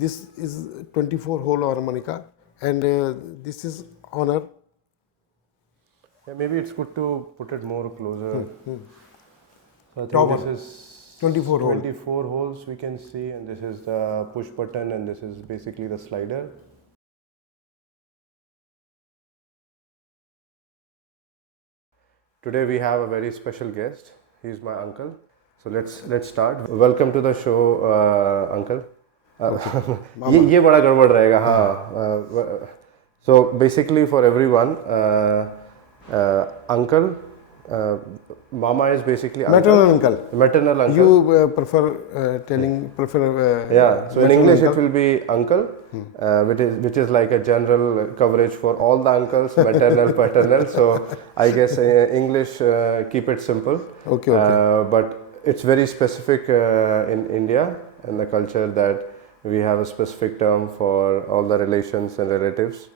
this is 24-hole harmonica, and this is honor. Yeah, maybe it's good to put it more closer. So I think Top this one. is 24 hole. 24 holes we can see, and this is the push button, and this is basically the slider. Today we have a very special guest. He's my uncle. So let's start. Welcome to the show, uncle. ये बड़ा गड़बड़ रहेगा हाँ. So basically for everyone, uncle, mama is basically Maternal uncle. Maternal uncle. You prefer Yeah. So in maternal English uncle. it will be uncle, which is like a general coverage for all the uncles, maternal, paternal. So I guess English keep it simple. Okay. But it's very specific in India and the culture that we have a specific term for all the relations and relatives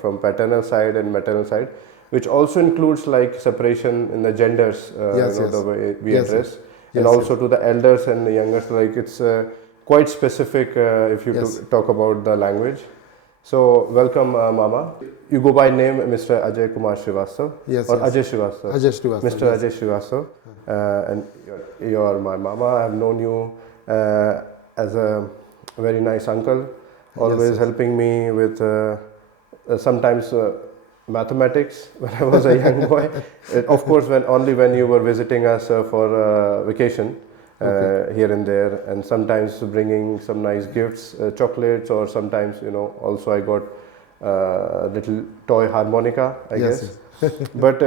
from paternal side and maternal side, which also includes like separation in the genders, the way we address, and also to the elders and the youngest. Like it's quite specific if you talk about the language. So welcome, Mama. You go by name Mr. Ajay Kumar Srivastava Ajay Srivastava. Ajay Srivastava. Mr. Ajay Srivastava, and you're my Mama. I've known you as a very nice uncle, always helping me with sometimes mathematics when I was a young boy. Of course, when you were visiting us for vacation here and there, and sometimes bringing some nice gifts, chocolates, or sometimes also I got a little toy harmonica, I guess. But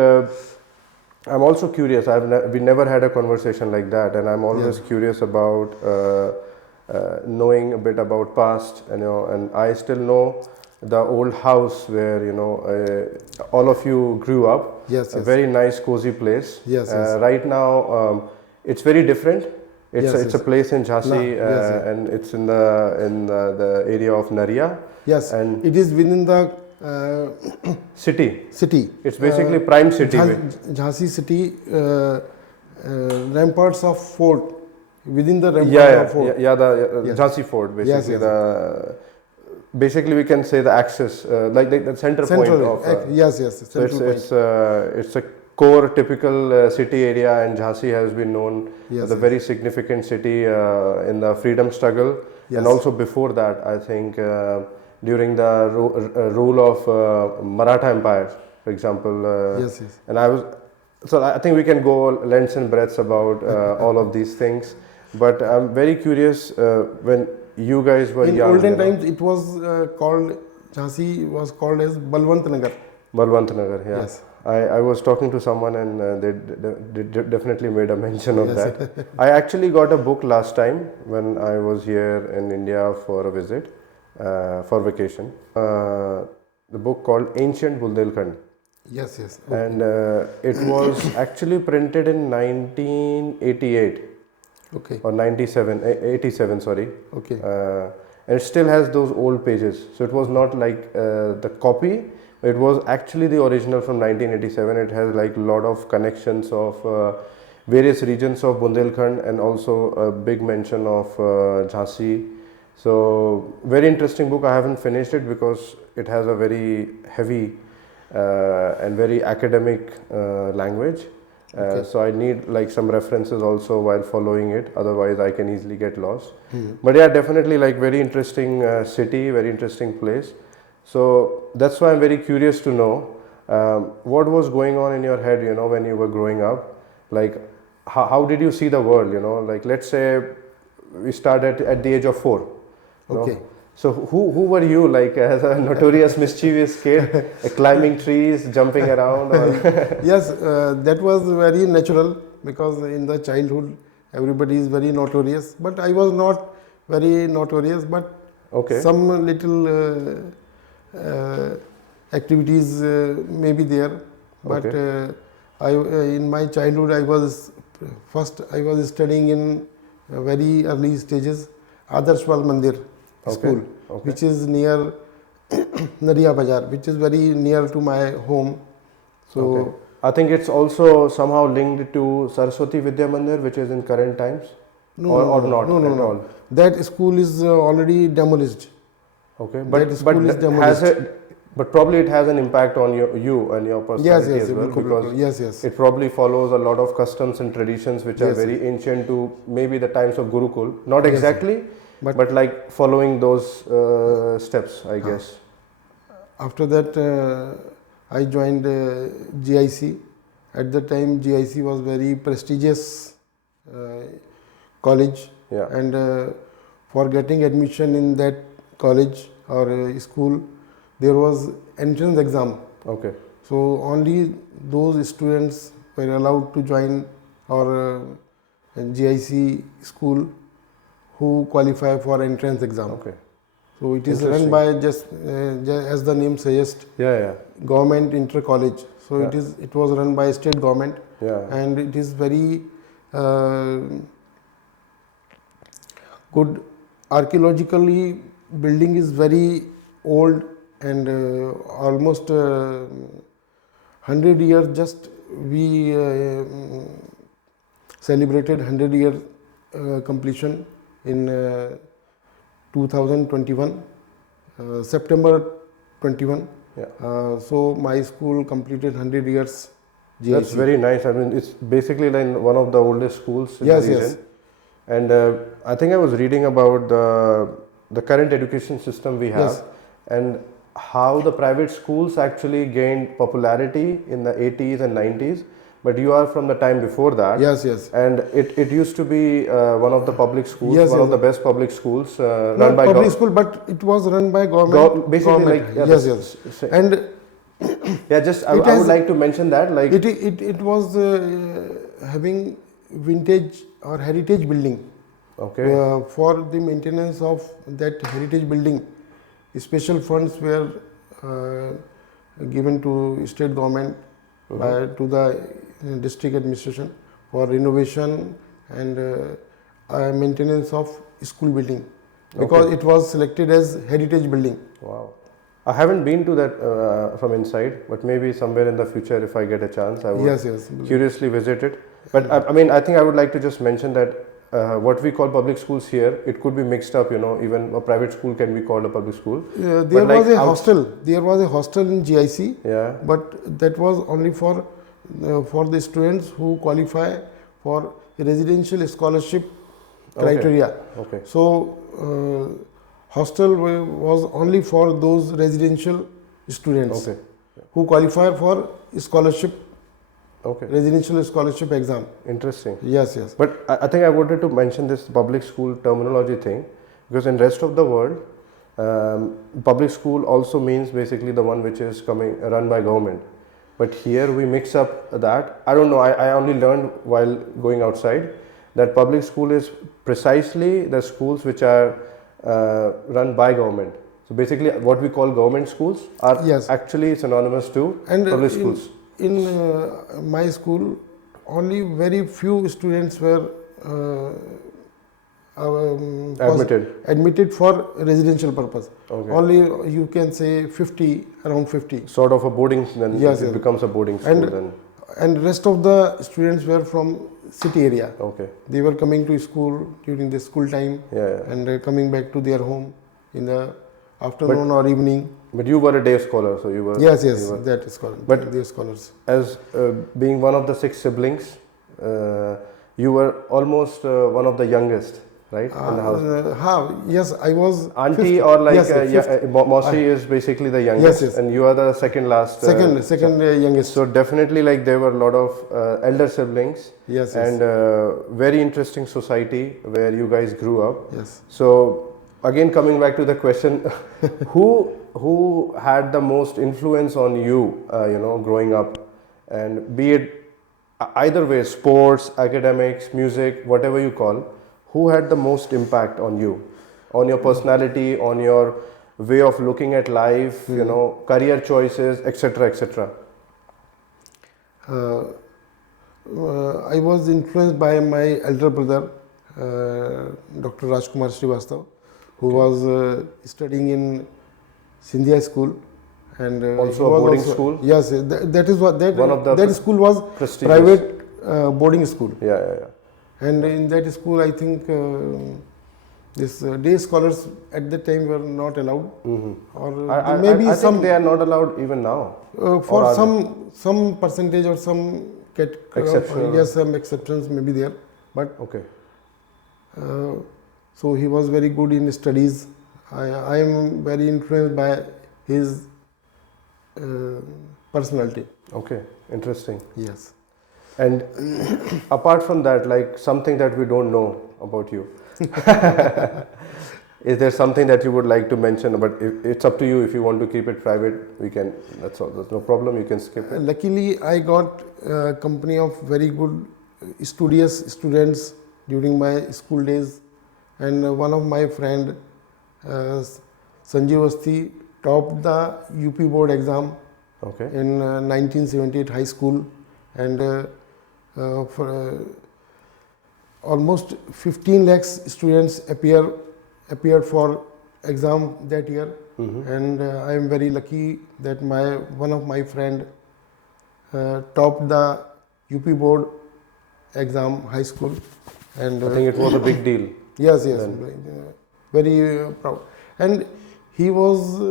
I'm also curious. We never had a conversation like that, and I'm always curious about knowing a bit about past. And I still know the old house where all of you grew up. Yes. A very nice cozy place. Yes. Right now it's very different. It's a place in Jhansi, and it's in the area of Naria. Yes, and it is within the city. It's basically prime city. Jhansi city, ramparts of fort. Within the rampart of fort. The Jhansi fort, basically. Basically, we can say the axis, like the center point of. So it's a core typical city area, and Jhansi has been known as a very significant city in the freedom struggle, and also before that, I think during the rule of Maratha Empire, for example. And I think we can go lengths and breadths about all of these things, but I'm very curious when you guys were young. In olden times, it was called, Jhansi was called as Balwant Nagar. Balwant Nagar, yeah. Yes. I was talking to someone, and they definitely made a mention of that. I actually got a book last time when I was here in India for a visit, for vacation. The book called Ancient Bundelkhand. Yes. Okay. And it was actually printed in 1988. Okay. Or 87, sorry. Okay. And it still has those old pages. So it was not like the copy. It was actually the original from 1987. It has like a lot of connections of various regions of Bundelkhand, and also a big mention of Jhansi. So very interesting book. I haven't finished it because it has a very heavy and very academic language. So I need like some references also while following it, otherwise I can easily get lost. But yeah, definitely like very interesting city, very interesting place. So that's why I'm very curious to know what was going on in your head, when you were growing up. Like how did you see the world, like let's say we started at the age of 4. Okay. So who were you, like as a notorious mischievous kid, climbing trees, jumping around? Yes, that was very natural, because in the childhood everybody is very notorious. But I was not very notorious, but some little activities may be there. But in my childhood I was studying in very early stages, Adarshwal Mandir school, which is near Naria Bazaar, which is very near to my home. I think it's also somehow linked to Saraswati Vidya Mandir, which is in current times. or not at all? That school is already demolished. Okay, That school is demolished. But probably it has an impact on you and your personality as well, because yes. it probably follows a lot of customs and traditions which are Yes, very ancient to maybe the times of Gurukul. Not exactly, But- but like following those steps, I guess. After that, I joined GIC. At that time, GIC was very prestigious college, Yeah. and for getting admission in that college or school, there was entrance exam. Okay. So only those students were allowed to join our GIC school who qualify for entrance exam. Okay. So it is run by just as the name suggests, Yeah. government inter college. So Yeah. it was run by state government, Yeah. and it is very good. Archaeologically, building is very old and almost 100 years. Just we celebrated 100-year completion in 2021, September 21. Yeah. So my school completed 100 years. GIC. That's very nice. I mean, it's basically like one of the oldest schools in Yes, the region. yes. And I think I was reading about the current education system we have, Yes. and how the private schools actually gained popularity in the 80s and 90s. But you are from the time before that. Yes, yes. And it used to be one of the public schools, Yes, one yes. of the best public schools Not run by public school, but it was run by government. basically government. like, yeah, yes, that's- yes. And yeah, just I has- would like to mention that, like, it was having vintage or heritage building. okay, For the maintenance of that heritage building, special funds were given to state government to the district administration for renovation and maintenance of school building, because it was selected as heritage building. wow. I haven't been to that from inside, but maybe somewhere in the future, if I get a chance, I would Yes. curiously visit it. But I mean, I think I would like to just mention that what we call public schools here, it could be mixed up. Even a private school can be called a public school. There But like was a hostel. There was a hostel in GIC, Yeah. but that was only for the students who qualify for residential scholarship criteria. Okay. So hostel was only for those residential students Okay. who qualify for scholarship, Okay. residential scholarship exam. Interesting. Yes, yes. But I think I wanted to mention this public school terminology thing, because in rest of the world, public school also means basically the one which is run by government. But here we mix up that. I don't know. I only learned while going outside that public school is precisely the schools which are run by government. So basically, what we call government schools are Yes. actually synonymous to And public schools. in my school, only very few students were admitted for residential purpose. Okay. Only you can say 50, around 50. Sort of a boarding, then Yes, it yes. becomes a boarding school then. And rest of the students were from city area. Okay. They were coming to school during the school time Yeah. and coming back to their home in the afternoon or evening. But you were a day scholar, so you were. Yes, you were- that is called. But- they are scholars. As being one of the 6 siblings, you were almost one of the youngest, right, in the house. Yes, I was Auntie fifth. or like Yes, fifth. Mosi is basically the youngest, yes. and you are the second last. second youngest. So definitely, like there were a lot of elder siblings, Yes, and very interesting society where you guys grew up. Yes. So again, coming back to the question, who had the most influence on you, growing up, and be it either way, sports, academics, music, whatever you call, who had the most impact on you, on your personality, on your way of looking at life, career choices, etc., etc. I was influenced by my elder brother, Dr. Ajay Srivastava, who was studying in Sindhia school, and Also he a was boarding school? Yes, that is what One of the that school was prestigious. private boarding school. Yeah. And in that school, I think this day scholars at that time were not allowed, or maybe I some think they are not allowed even now. for are some percentage or some Exceptional. yes, some exceptions may be there, but Okay. so he was very good in studies. I am very influenced by his personality. Okay. Interesting. Yes. And apart from that, like something that we don't know about you, is there something that you would like to mention? But it's up to you. If you want to keep it private, we can. That's all. There's no problem. You can skip it. Luckily, I got a company of very good studious students during my school days, and one of my friend, Sanjay Vasti, topped the UP board exam Okay. in 1978 high school, and for almost 15 lakhs students appeared for exam that year. And I am very lucky that one of my friend topped the UP board exam high school, and I think it was a big deal. yes, Then. very proud. And he was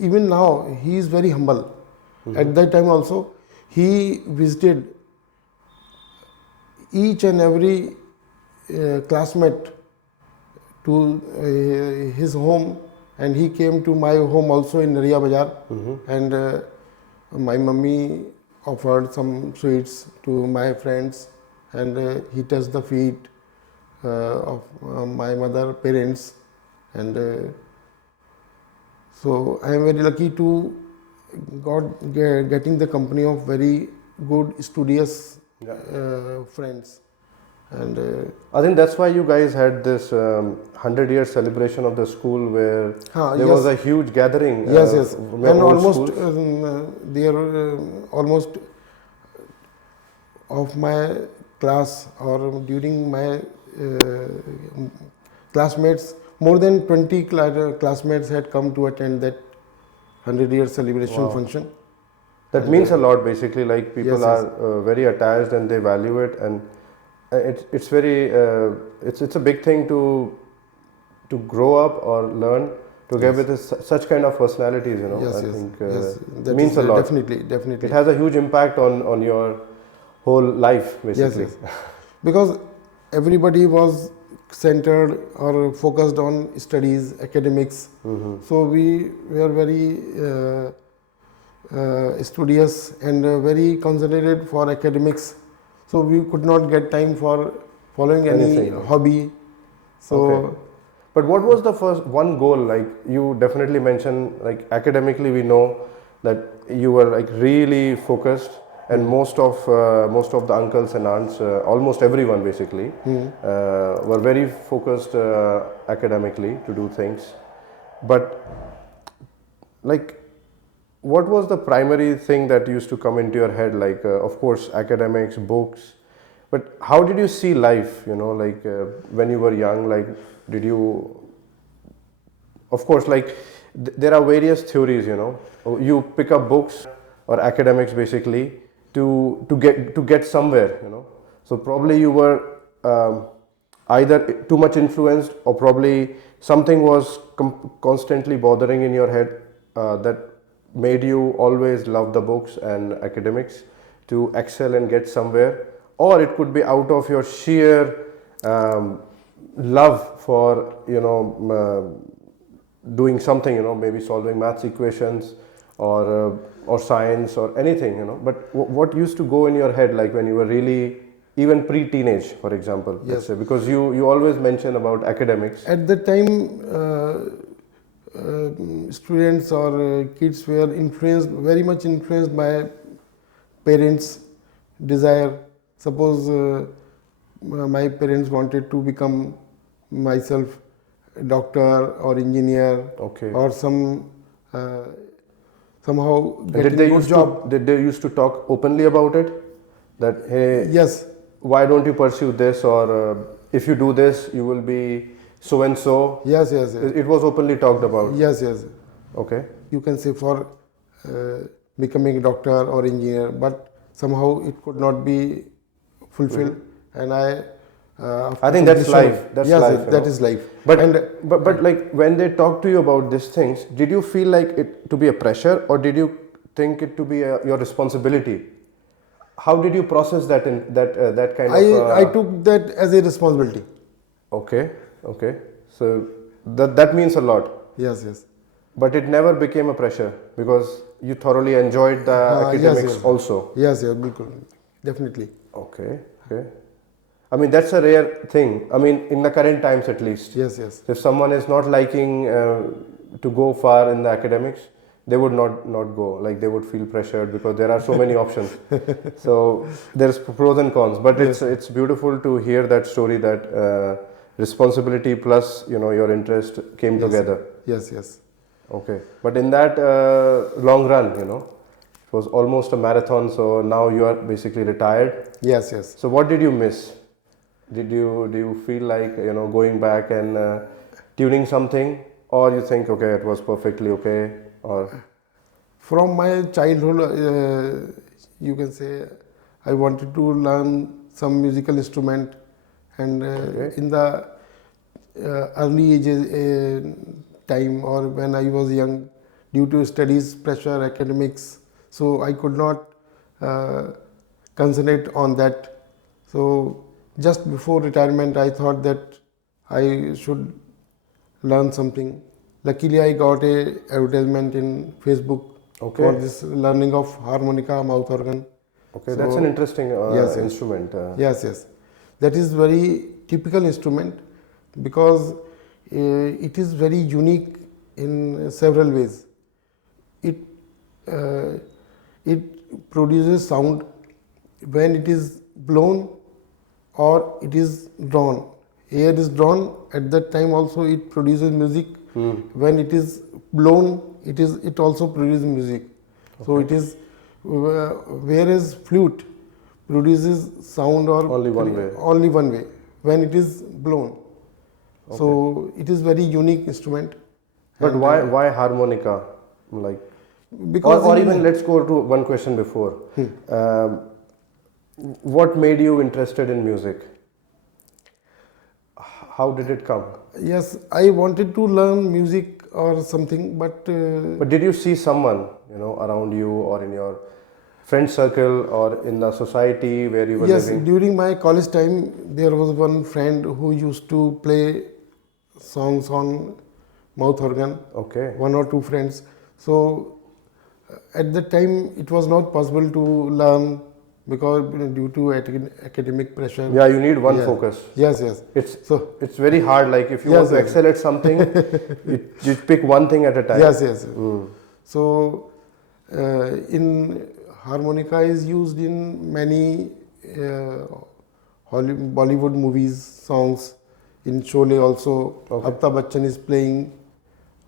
even now he is very humble. At that time also, he visited each and every classmate to his home, and he came to my home also in Nariya Bazaar, and my mummy offered some sweets to my friends, and he touched the feet of my mother parents, and so I am very lucky to getting the company of very good studious friends. And I think that's why you guys had this 100-year celebration of the school where there yes. was a huge gathering. Yes, yes, from and all almost schools. there almost of my class or during my classmates, more than 20 classmates had come to attend that 100-year celebration function. That means a lot, basically. Like people Yes, are very attached and they value it, and it's very it's a big thing to grow up or learn together with such kind of personalities. You know, Yes, I yes, think yes, it that means is, a lot. Definitely. It has a huge impact on your whole life, basically. Yes, yes. Because everybody was centered or focused on studies, academics. So we were very studious and very concentrated for academics. So we could not get time for following any hobby. So, but what was the first one goal? Like you definitely mentioned, like academically, we know that you were like really focused, and most of the uncles and aunts, almost everyone basically, were very focused academically to do things. But like, what was the primary thing that used to come into your head? Like, of course, academics, books, but how did you see life? You know, like when you were young, like did you? Of course, like there are various theories. You know, you pick up books or academics basically to get somewhere. You know, so probably you were either too much influenced, or probably something was constantly bothering in your head that made you always love the books and academics to excel and get somewhere, or it could be out of your sheer love for doing something, maybe solving maths equations or science or anything, but what used to go in your head, like when you were really even pre-teenage, for example? Yes. Let's say, because you always mention about academics. At that time, students or kids were very much influenced by parents' desire. Suppose my parents wanted to become myself a doctor or engineer, or somehow get a good job. Did they used to talk openly about it? That, hey, yes, why don't you pursue this, or if you do this, you will be so and so. Yes. It was openly talked about. Yes. Okay. You can say for becoming a doctor or engineer, but somehow it could not be fulfilled. and I. I think that's life. That's yes, life. that is life. But like when they talk to you about these things, did you feel like it to be a pressure, or did you think it to be your responsibility? How did you process that in that kind of? I took that as a responsibility. Okay, okay. So that means a lot. Yes, yes. But it never became a pressure because you thoroughly enjoyed the academics yes. also. Yes, yes, bilkul. Definitely. Okay, okay. I mean, that's a rare thing. I mean, in the current times at least. Yes, yes. If someone is not liking to go far in the academics, they would not go. Like they would feel pressured because there are so many options. So there's pros and cons. But it's beautiful to hear that story that responsibility plus your interest came together. Yes, yes. Okay. But in that long run, it was almost a marathon. So now you are basically retired. Yes, yes. So what did you miss? Do you feel like going back and tuning something, or you think okay it was perfectly okay, or From my childhood, you can say I wanted to learn some musical instrument, and in the early ages time or when I was young, due to studies pressure, academics, so I could not concentrate on that. So just before retirement, I thought that I should learn something. Luckily, I got a advertisement in Facebook for this learning of harmonica, mouth organ. okay, that's an interesting yes, yes. instrument. Yes, yes. That is very typical instrument because it is very unique in several ways. It it produces sound when it is blown or it is drawn. Air is drawn at that time also it produces music. When it is blown, it also produces music. So it is whereas flute produces sound or Only one way. only one way when it is blown. So it is very unique instrument. But why harmonica? Like Because or even let's go to one question before. What made you interested in music? How did it come? yes, I wanted to learn music or something, but But did you see someone, around you or in your friend circle or in the society where you were yes, living? during my college time, there was one friend who used to play songs on mouth organ. Okay. One or two friends. So at that time, it was not possible to learn because due to academic pressure. Yeah, you need one focus. Yes, yes. It's very hard. Like if you want to excel at something, you pick one thing at a time. Yes, yes. So in harmonica is used in many Bollywood movies, songs. In Sholay also, Amitabh Bachchan is playing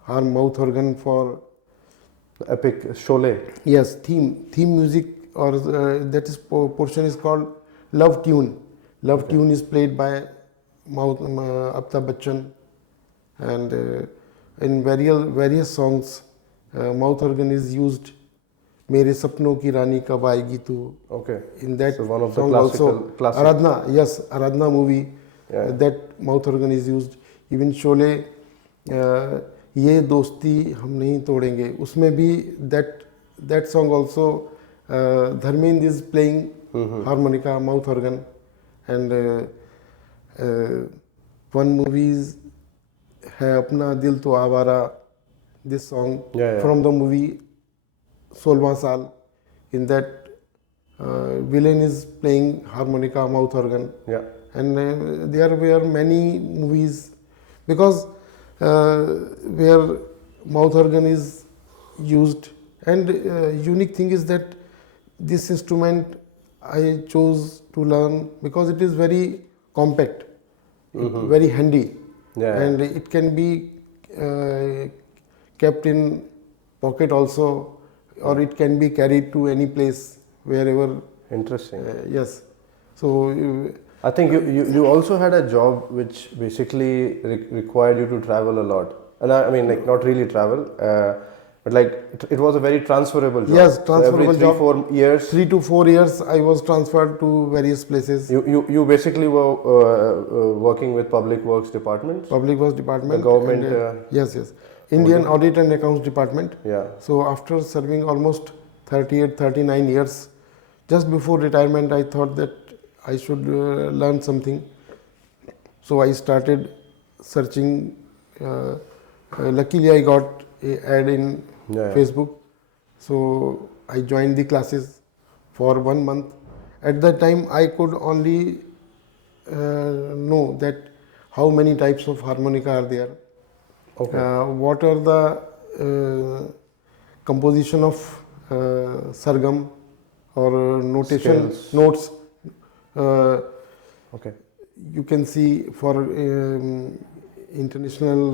mouth organ for epic Sholay. Yes, theme music or that is portion is called Love Tune. Love Tune is played by Amitabh Bachchan, and in various songs, mouth organ is used. मेरे सपनों की रानी कब आएगी तू. Okay. In that so one of song the also, classic. Aradhna, yes, Aradhna movie, that mouth organ is used. Even Sholay, ये दोस्ती हम नहीं तोड़ेंगे, उसमें भी that song also, Dharmendra is playing harmonica, mouth organ, and one movie है अपना दिल तो आवारा, this song from the movie 16वां साल. In that villain is playing harmonica, mouth organ. Yeah. And there were many movies because where mouth organ is used, and unique thing is that this instrument I chose to learn because it is very compact, very handy, and it can be kept in pocket also, or it can be carried to any place wherever. Interesting. Yes. So I think you also had a job which basically required you to travel a lot. And I mean, like not really travel, But like it was a very transferable job. Yes, So transferable every 3 job. 4 years 3 to 4 years I was transferred to various places. you basically were working with public works departments, Public Works Department. the government. And, yes, Indian Audit and Accounts Department. Yeah. So after serving almost 38, 39 years, just before retirement, I thought that I should learn something. So I started searching. Luckily, I got an ad in Yeah. Facebook. So I joined the classes for 1 month. At that time, I could only know that how many types of harmonica are there. Okay. What are the composition of sargam or notation Scales. notes. Uh, Okay. you can see for international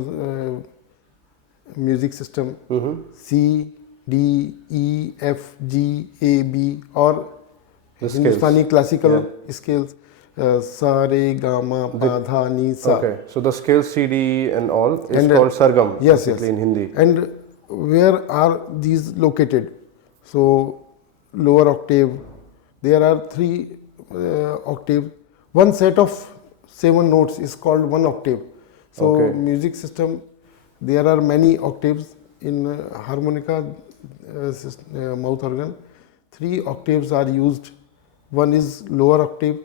music system, C, D, E, F, G, A, B, or The Hindustani scales. classical scales, sa, re, ga, ma, pa, dha, ni, sa. Okay. So the scale CD and all is And, called sargam. yes, basically yes. in Hindi. And where are these located? So lower octave, there are 3 octave. One set of 7 notes is called 1 octave. So Okay. music system, there are many octaves in harmonica mouth organ. 3 octaves are used. One is lower octave,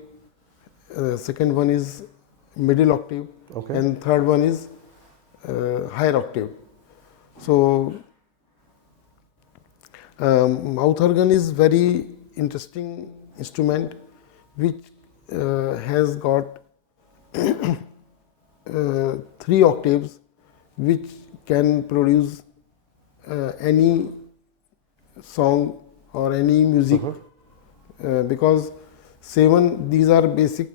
second one is middle octave, Okay. and third one is higher octave. So mouth organ is very interesting instrument which has got 3 octaves which can produce any song or any music because 7 these are basic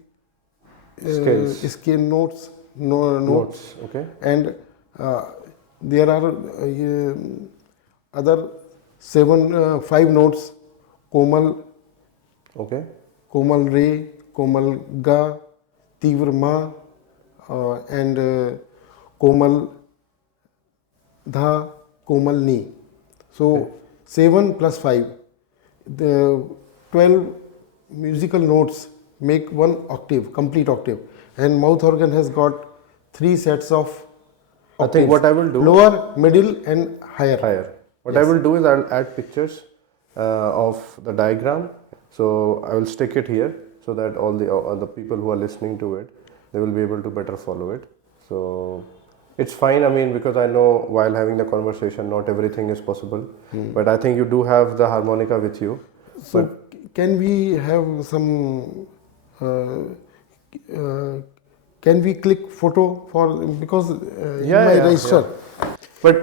Scales. scale notes, notes. Okay. And there are other 5 notes: komal, Okay. komal re, komal ga, tivra ma, and komal dha, komal ni. So 7 plus 5, the 12 musical notes make 1 octave, complete octave, and mouth organ has got 3 sets of I think what I will do lower, middle, and higher. higher. What I will do is I'll add pictures of the diagram. So I will stick it here so that all the people who are listening to it, they will be able to better follow it. So it's fine. I mean, because I know while having the conversation, not everything is possible. But I think you do have the harmonica with you. So can we have some? Can we click photo for because in my register? But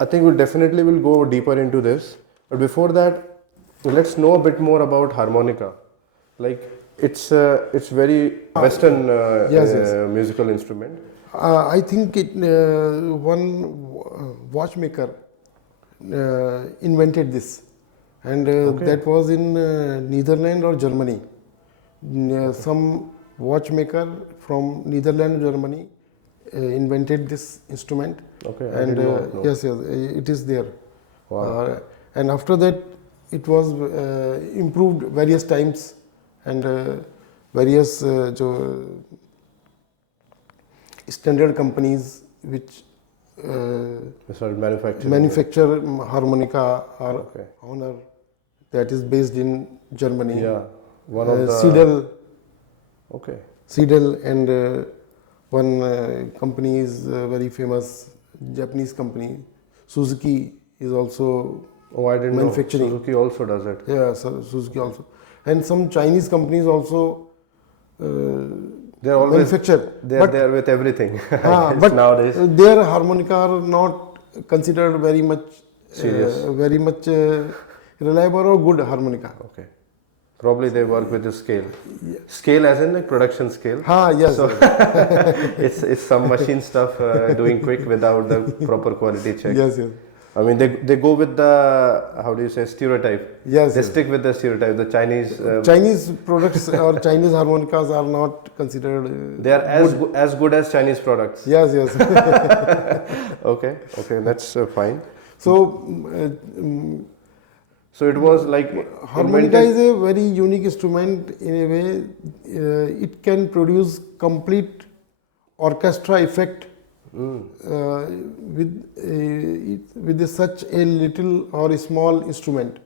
I think we definitely will go deeper into this. But before that, let's know a bit more about harmonica. Like it's very Western musical instrument. I think one watchmaker invented this, and that was in Netherlands or Germany. Some watchmaker from Netherlands, Germany invented this instrument. Okay, I And did not know. yes, it is there. Wow. And after that, it was improved various times, and various standard companies which They started manufacturing. manufacture harmonica are Okay. Honor, that is based in Germany. Yeah, one of the. Seidel, Okay. and one company is very famous Japanese company. Suzuki is also Oh, I didn't know. manufacturing. Suzuki also does it. Yeah, Suzuki also, and some Chinese companies also They're always manufacture. they're But there with everything. but nowadays. their harmonica are not considered very much Serious. very much reliable or good harmonica. Okay. Probably they work with the scale. Scale as in like production scale. Yes. So it's some machine stuff doing quick without the proper quality check. Yes. I mean they go with the, how do you say, stereotype. Yes. They stick with the stereotype. The Chinese Chinese products or Chinese harmonicas are not considered. they are as good as Chinese products. Yes. Okay, that's fine. So So it was like harmonica invented. is a very unique instrument in a way. It can produce complete orchestra effect with such a little or a small instrument.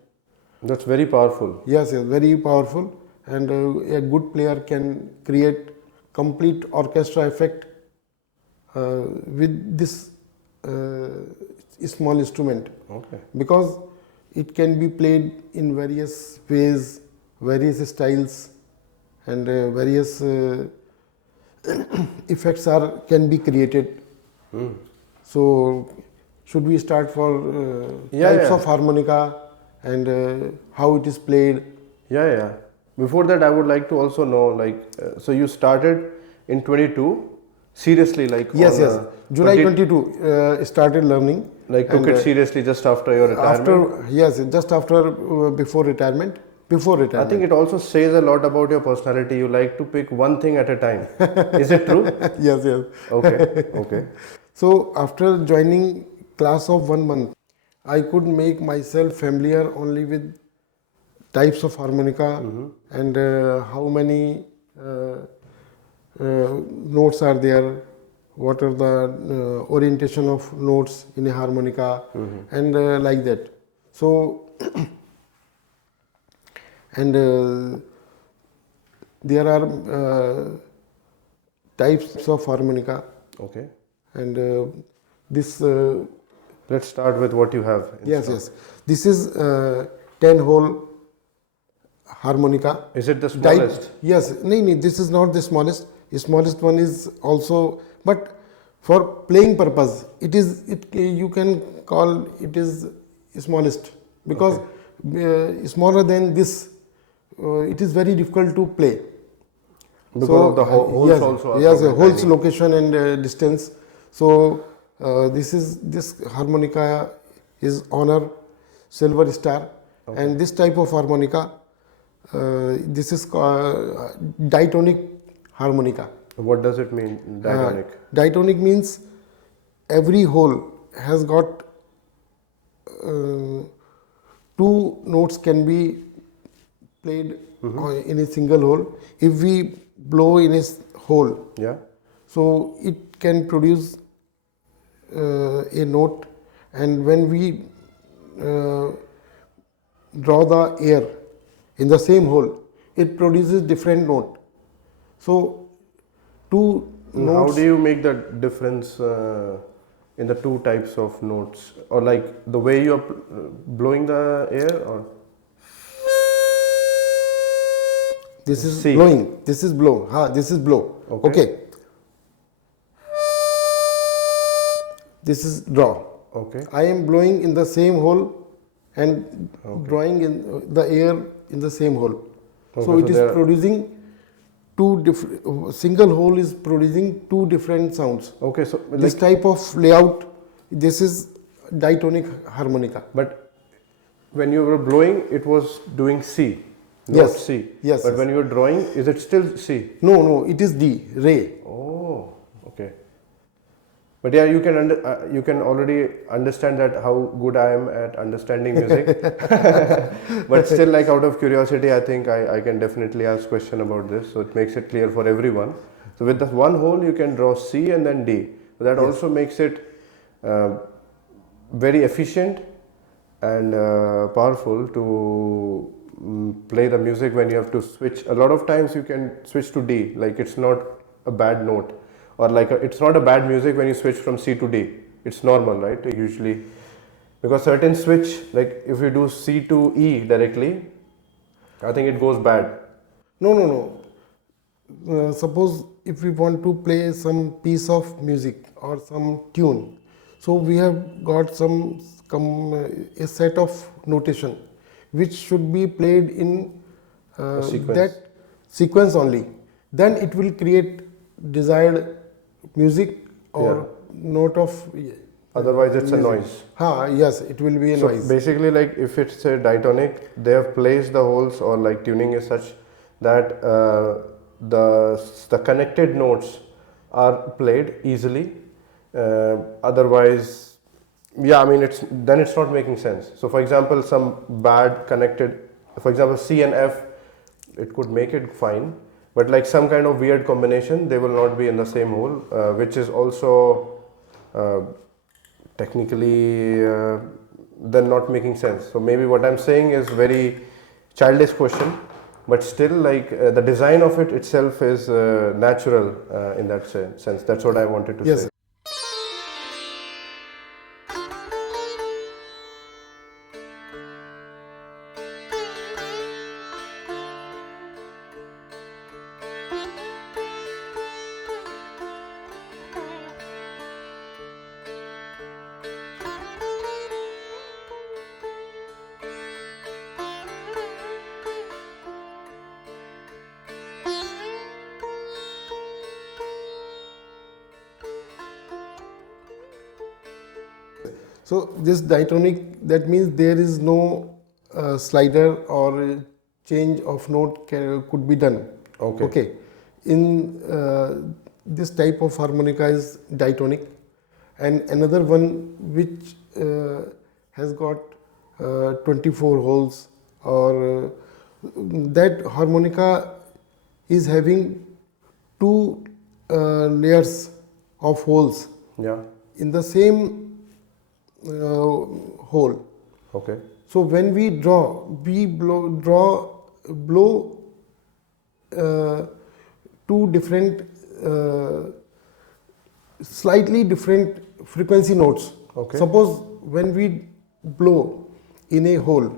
That's very powerful. Yes, yes, very powerful, and a good player can create complete orchestra effect with this small instrument. Okay. Because it can be played in various ways, various styles, and various effects can be created. So should we start for types of harmonica and how it is played? Yeah. Before that, I would like to also know, like, so you started in 22, seriously, like Yes, on, yes. July 22 started learning. Like took it seriously just after your retirement. Just after before retirement. I think it also says a lot about your personality. You like to pick one thing at a time. Is it true? Yes, yes. Okay. So after joining class of 1 month, I could make myself familiar only with types of harmonica and how many notes are there, what are the orientation of notes in a harmonica, and like that. So and there are types of harmonica. Okay. And this Let's start with what you have. yes, this is 10-hole harmonica. Is it the smallest? Yes, no, this is not the smallest. The smallest one is also, but for playing purpose, you can call it is smallest, because smaller than this, it is very difficult to play. Because of the holes yes, also are yes, probably holes, tiny. location, and distance. So this harmonica is honor silver star, and this type of harmonica, this is diatonic harmonica. What does it mean, diatonic? Diatonic means every hole has got two notes can be played in a single hole. If we blow in a hole, Yeah. so it can produce a note, and when we draw the air in the same hole, it produces different note. So two notes. How do you make the difference in the two types of notes, or like the way you are blowing the air, or This is C. blowing. This is blow. This is blow. Okay. This is draw. Okay. I am blowing in the same hole and drawing in the air in the same hole. So it is producing two different. Single hole is producing two different sounds. Okay. So This type of layout. This is diatonic harmonica. But when you were blowing, it was doing C. Not Yes. C. Yes. But when you are drawing, is it still C? No, it is D. Re. Oh, okay. But yeah, you can already understand that how good I am at understanding music. But still, like out of curiosity, I think I can definitely ask question about this, so it makes it clear for everyone. So with the one hole, you can draw C and then D. So that also makes it very efficient and powerful to play the music when you have to switch. A lot of times you can switch to D, like it's not a bad note, or like it's not a bad music when you switch from C to D. It's normal, right? Usually, because certain switch, like if you do C to E directly, I think it goes bad. No. Suppose if we want to play some piece of music or some tune, so we have got a set of notation which should be played in that sequence only. Then it will create desired music or note of. Otherwise, it's music. a noise. Yes, it will be a So noise. basically, like if it's a diatonic, they have placed the holes, or like tuning is such that the connected notes are played easily. Otherwise, Yeah, I mean, it's not making sense. So, for example, some bad connected, for example, C and F, it could make it fine, but like some kind of weird combination, they will not be in the same hole, which is also uh, technically then not making sense. So maybe what I'm saying is very childish question, but still like the design of it itself is natural in that sense. That's what I wanted to Yes. say. So this diatonic, that means there is no slider or change of note could be done. Okay. Okay. In this type of harmonica is diatonic, and another one which has got 24 holes, or that harmonica is having two layers of holes Yeah. in the same hole. Okay. So when we draw, we blow two different, slightly different frequency notes. Okay. Suppose when we blow in a hole,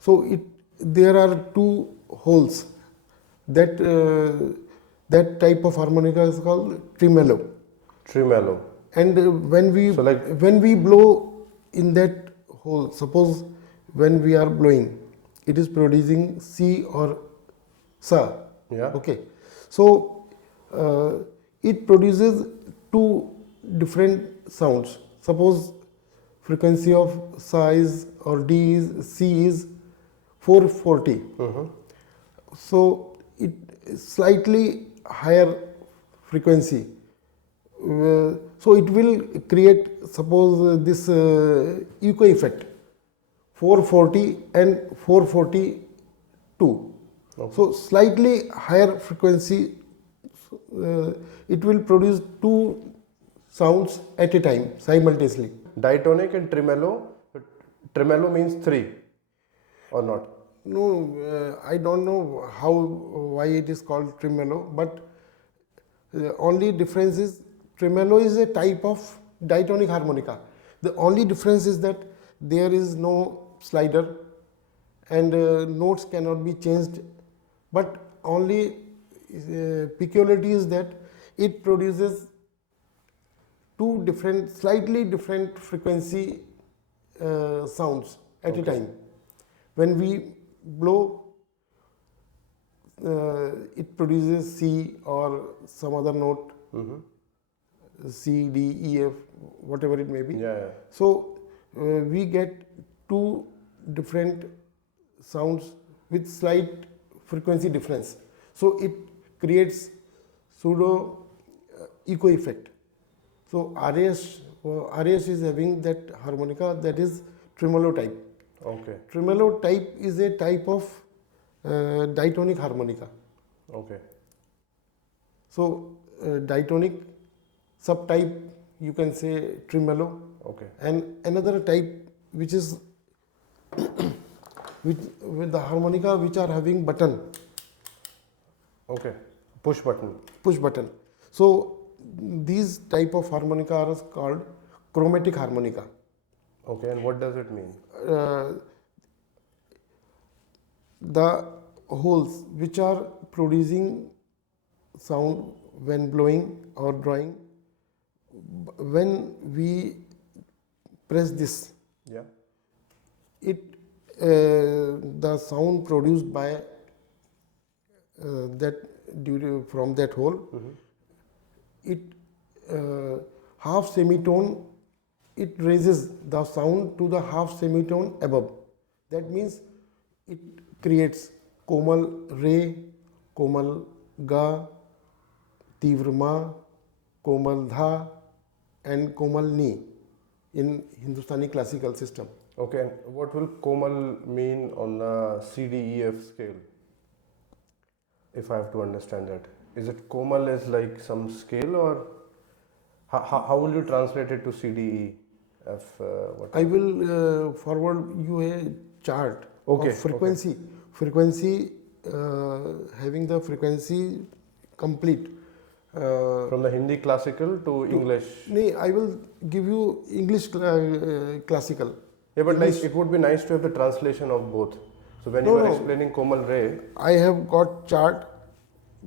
so there are two holes. That type of harmonica is called tremolo. Tremolo. And when we blow in that hole, suppose when we are blowing, it is producing C or Sa. Yeah. Okay. So it produces two different sounds. Suppose frequency of Sa is, or D is, C is 440. So it is slightly higher frequency. So it will create, suppose this echo effect, 440 and 442. Okay. So slightly higher frequency, it will produce two sounds at a time simultaneously. Diatonic and tremolo. Tremolo means three, or not? No, I don't know why it is called tremolo, but the only difference is tremolo is a type of diatonic harmonica. The only difference is that there is no slider, and notes cannot be changed, but only peculiarity is that it produces two different, slightly different frequency sounds at a time. When we blow, it produces C or some other note, C, D, E, F, whatever it may be. Yeah. So we get two different sounds with slight frequency difference. So it creates pseudo echo effect. So RAS is having that harmonica, that is tremolo type. Okay. Tremolo type is a type of diatonic harmonica. Okay. So diatonic subtype, you can say tremolo. Okay. And another type which is with the harmonica which are having button, Okay. Push button. push button. So these type of harmonica are called chromatic harmonica. Okay. And what does it mean? The holes which are producing sound when blowing or drawing, when we press this, Yeah. it the sound produced by from that hole, it half semitone, it raises the sound to the half semitone above. That means it creates komal re, komal ga, tivra ma, komal dha, and komal ni. in Hindustani classical system. Okay, and what will Komal mean on the CDEF scale? If I have to understand that, is it Komal is like some scale, or how will you translate it to CDEF? What? I will forward you a chart Okay, of frequency. Frequency, having the frequency complete. From the Hindi classical to English. No, I will give you English classical. Yeah, but English, like it would be nice to have the translation of both. So when you No, were no. explaining Komal Ray, I have got chart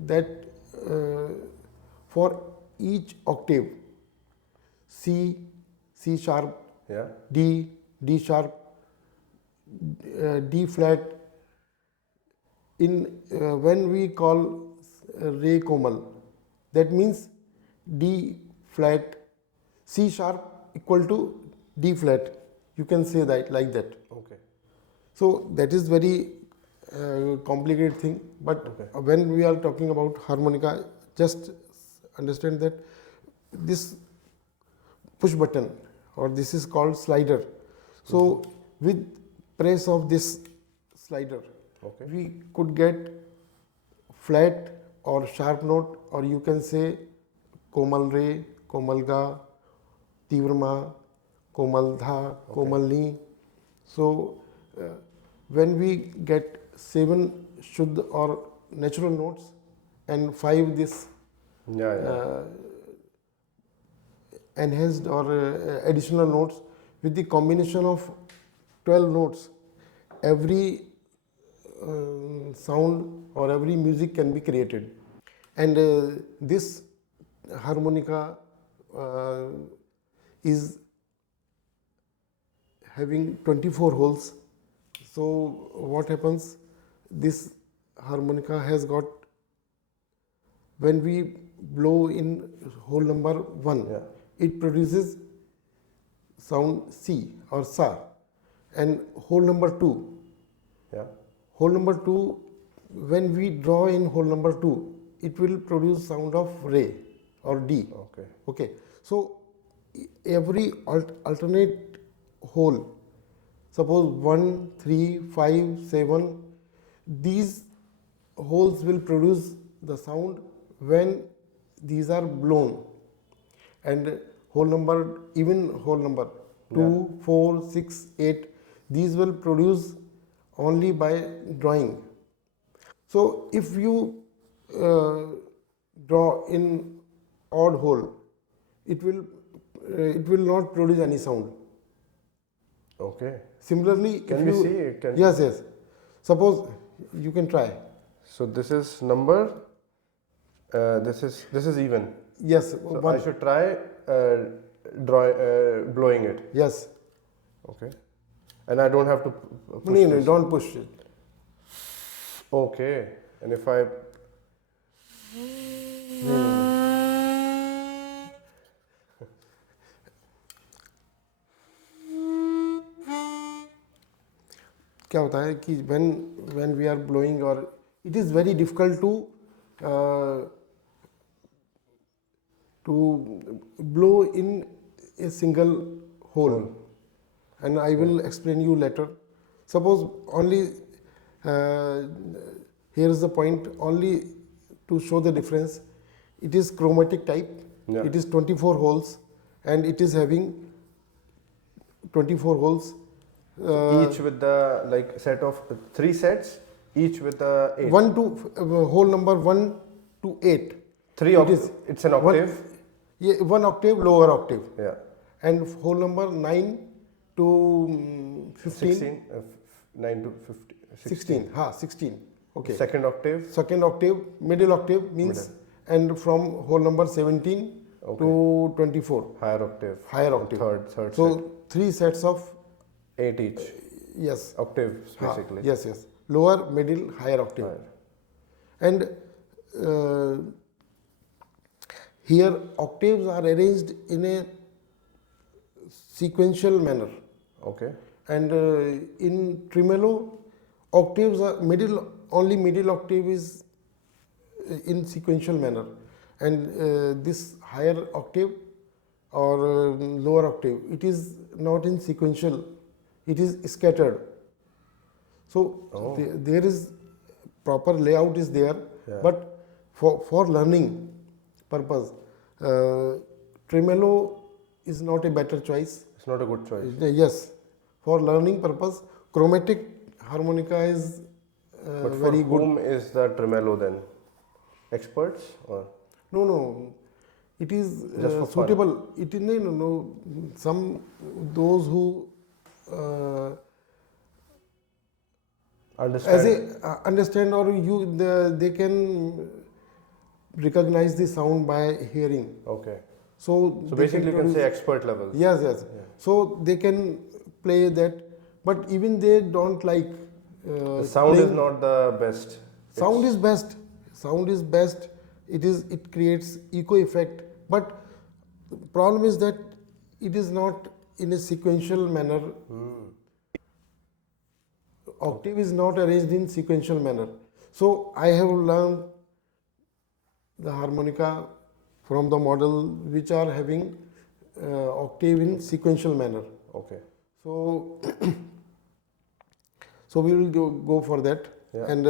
that for each octave, C, C sharp, yeah, D, D sharp, D flat. In when we call Ray Komal, that means D flat, C sharp equal to D flat. You can say that like that. okay, So that is very complicated thing. But when we are talking about harmonica, just understand that this push button, or this is called slider. So with press of this slider, okay, we could get flat or sharp note, or you can say komal re, komal ga, tivrama, komal dha, komal ni. So when we get 7 shuddha or natural notes and 5 this yeah. enhanced or additional notes, with the combination of 12 notes, every sound or every music can be created. And this harmonica is having 24 holes. So what happens, this harmonica has got, when we blow in hole number 1, Yeah. it produces sound C or sa, and hole number 2, Yeah. hole number 2, when we draw in hole number 2, it will produce sound of re or D. Okay. Okay, so every alternate hole, suppose 1, 3, 5, 7, these holes will produce the sound when these are blown. And whole number, even whole number 2, 4, 6, 8, these will produce only by drawing. So if you draw in odd hole, it will not produce any sound. Okay. Similarly, Can if we you see it? Can yes, suppose you can try. So this is number. This is even. Yes, So one. I should try blowing it. Yes. Okay. And I don't have to push No, this. don't push it. Okay. And if I क्या होता है कि when we are blowing, or it is very difficult to blow in a single hole, and I will explain you later. Suppose only here is the point, only to show the difference. It is chromatic type. Yeah. It is 24 holes, and it is having 24 holes. each with the like set of 3 sets, each with the 8. One to hole number 1 to 8. 3 It octave. is It's an octave. one octave lower octave, Yeah. and hole number 9 to 15. 16. 9 to 50. 16. 16. Okay. Second octave. Second octave, middle octave means, and from hole number 17 to 24. Higher octave. Higher octave. Third So set. 3 sets of 8 each. yes. Octaves basically. Yes. Lower, middle, higher octave. Higher. And here octaves are arranged in a sequential manner. Okay. And in tremolo, octaves are only middle octave is in sequential manner, and this higher octave or lower octave. It is not in sequential, it is scattered. So there is proper layout is there, Yeah. but for learning purpose, tremolo is not a better choice. It's not a good choice. Yes, for learning purpose, chromatic harmonica is But for very good. whom is the tremolo then? Experts or? No, it is Just for fun. suitable. It is no. Some those who Understand. as a understand or they can recognize the sound by hearing. Okay. So So they basically you can say expert level. yes. So they can play that, but even they don't like. The sound is playing. not the best. Sound is best. Sound is best. It creates echo effect. But the problem is that it is not in a sequential manner. Octave is not arranged in sequential manner. So I have learned the harmonica from the model which are having octave in sequential manner. Okay. So so we will go for that. Yeah. And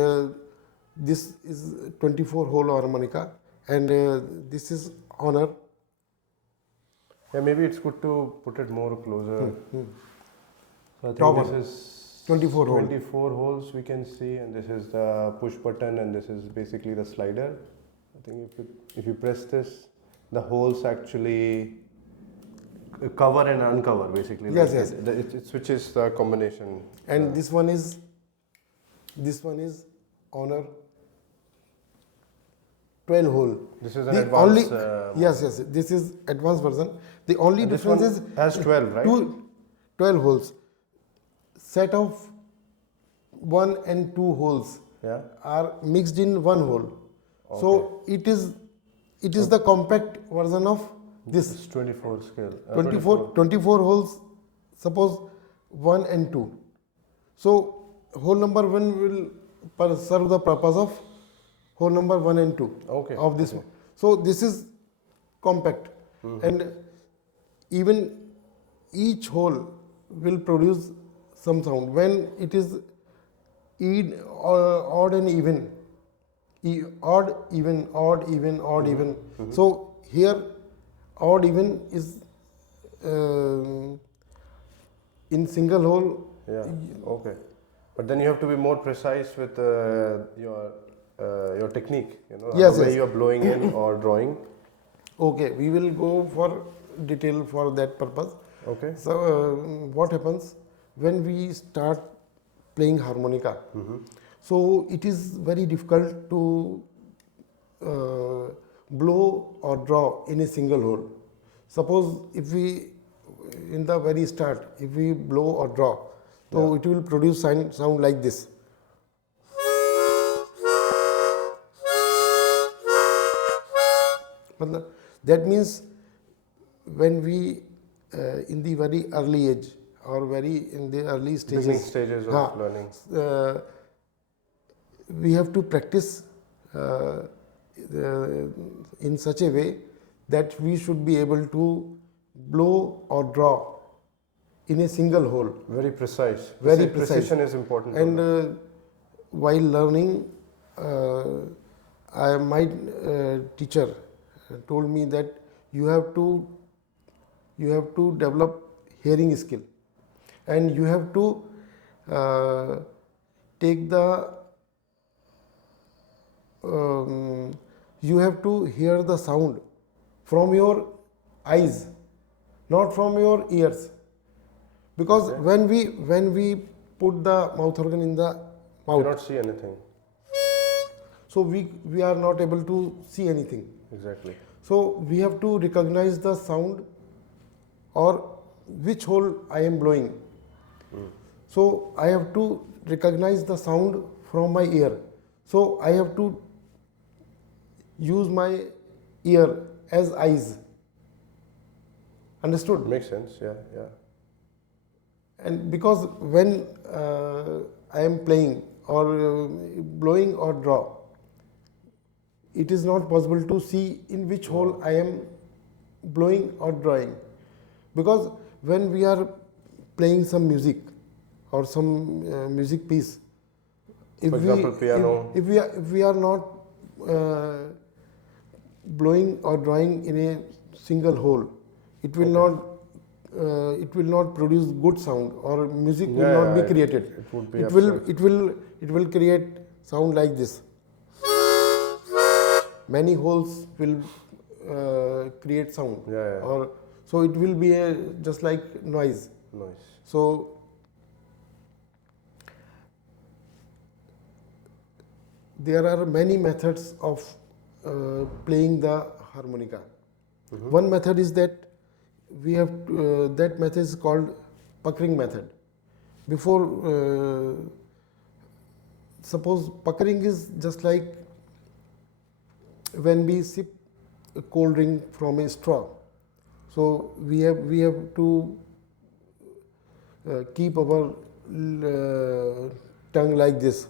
this is 24 hole harmonica, and this is honor. Yeah, maybe it's good to put it more closer. So I think Top this one. is 24 hole. 24 holes we can see, and this is the push button, and this is basically the slider. I think if you press this, the holes actually cover and uncover basically. Yes, like yes. It switches the combination. And this one is honor 12 hole. This is an The advanced. only yes, this is advanced version. The only And this difference one is has 12, right? 12 holes. Set of 1 and 2 holes Yeah. are mixed in one hole. So it is the compact version of this. It's 24 scale. 24 holes, suppose 1 and 2. So hole number 1 will serve the purpose of hole number 1 and 2 Okay, of this one. So this is compact, and even each hole will produce some sound when it is odd and even. Odd, even. So here, odd, even is in single hole. Yeah. Okay. But then you have to be more precise with your technique. You know, Yes, the way yes. you are blowing in or drawing. Okay, we will go for detail for that purpose. Okay. So what happens when we start playing harmonica? So it is very difficult to blow or draw in a single hole. Suppose if we, in the very start, if we blow or draw, so it will produce sound like this. That means when we in the very early age or very in the early stages, Beginning stages of learning. We have to practice in such a way that we should be able to blow or draw in a single hole. Very precise. Very precise. Precision is important. And while learning, my teacher told me that you have to develop hearing skill, and you have to take the you have to hear the sound from your eyes, not from your ears, because when we put the mouth organ in the you mouth, cannot see anything. so we are not able to see anything. Exactly. So we have to recognize the sound or which hole I am blowing. So I have to recognize the sound from my ear. So I have to use my ear as eyes. Understood? Makes sense. Yeah. Yeah. And because when I am playing or blowing or draw, it is not possible to see in which hole I am blowing or drawing, because when we are playing some music or some music piece, if For example, piano. if we are not blowing or drawing in a single hole, it will not produce good sound, or music will not be created. It would be It will create sound like this. Many holes will create sound, or so it will be just like noise. So there are many methods of playing the harmonica. One method is that we have that method is called puckering method. Before, suppose puckering is just like when we sip a cold drink from a straw. So we have to keep our tongue like this.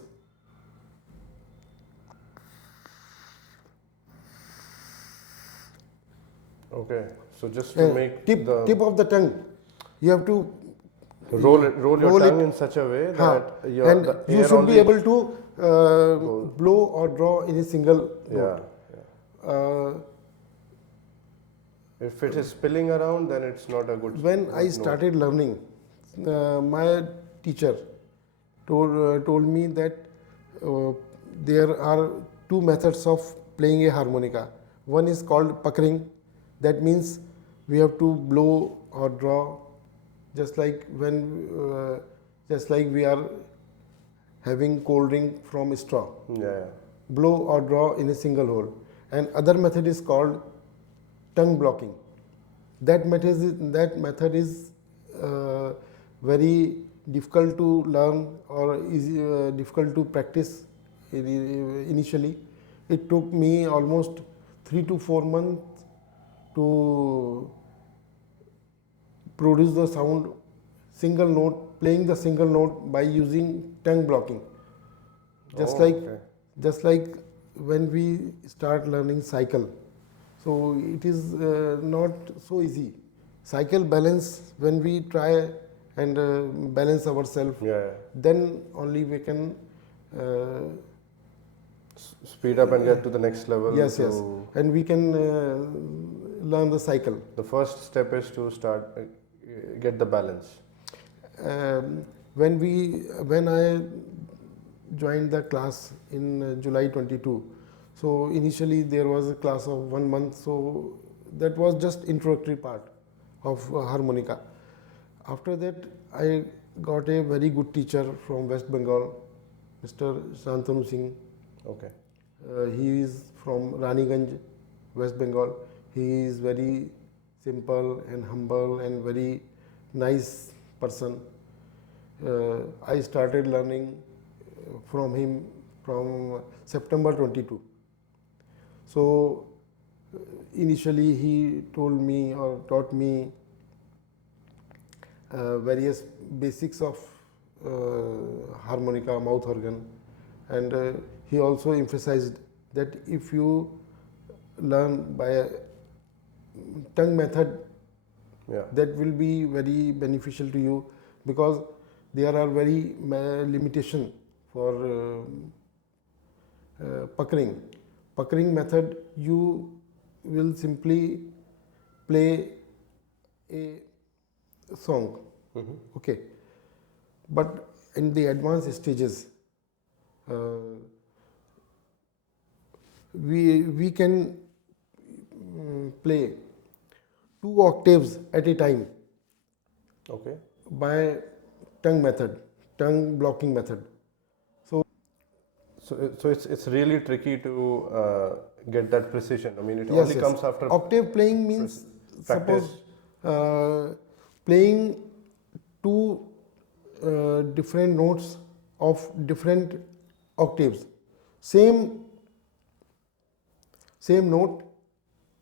Okay, so just to make tip of the tongue, you have to roll your tongue in such a way that you should be able to blow or draw in a single note. If it is spilling around, then it's not a good. When I started learning, my teacher told me that there are two methods of playing a harmonica. One is called puckering. That means we have to blow or draw just like we are having cold drink from a straw. Blow or draw in a single hole. And other method is called tongue blocking. That method is very difficult to learn, or difficult to practice initially. It took me almost 3 to 4 months to produce the sound single note, playing the single note by using tongue blocking. Just like when we start learning cycle. So it is not so easy. Cycle balance, when we try and balance ourselves, then only we can speed up and get to the next level. Yes, and we can learn the cycle. The first step is to start get the balance. When I joined the class in July 22, so initially there was a class of 1 month, so that was just introductory part of harmonica. After that, I got a very good teacher from West Bengal, Mr. Shantanu Singh. Okay. He is from Raniganj, West Bengal. He is very simple and humble and very nice person. I started learning from him from September 22. So initially he told me or taught me various basics of harmonica, mouth organ, and he also emphasized that if you learn by a tongue method, that will be very beneficial to you, because there are very limitation for puckering. Puckering method, you will simply play a song, okay, but in the advanced stages, we can play 2 octaves at a time. Okay. By tongue method, tongue blocking method. So it's really tricky to get that precision. I mean, it only comes after octave playing means practice. Suppose playing 2 different notes of different octaves, same note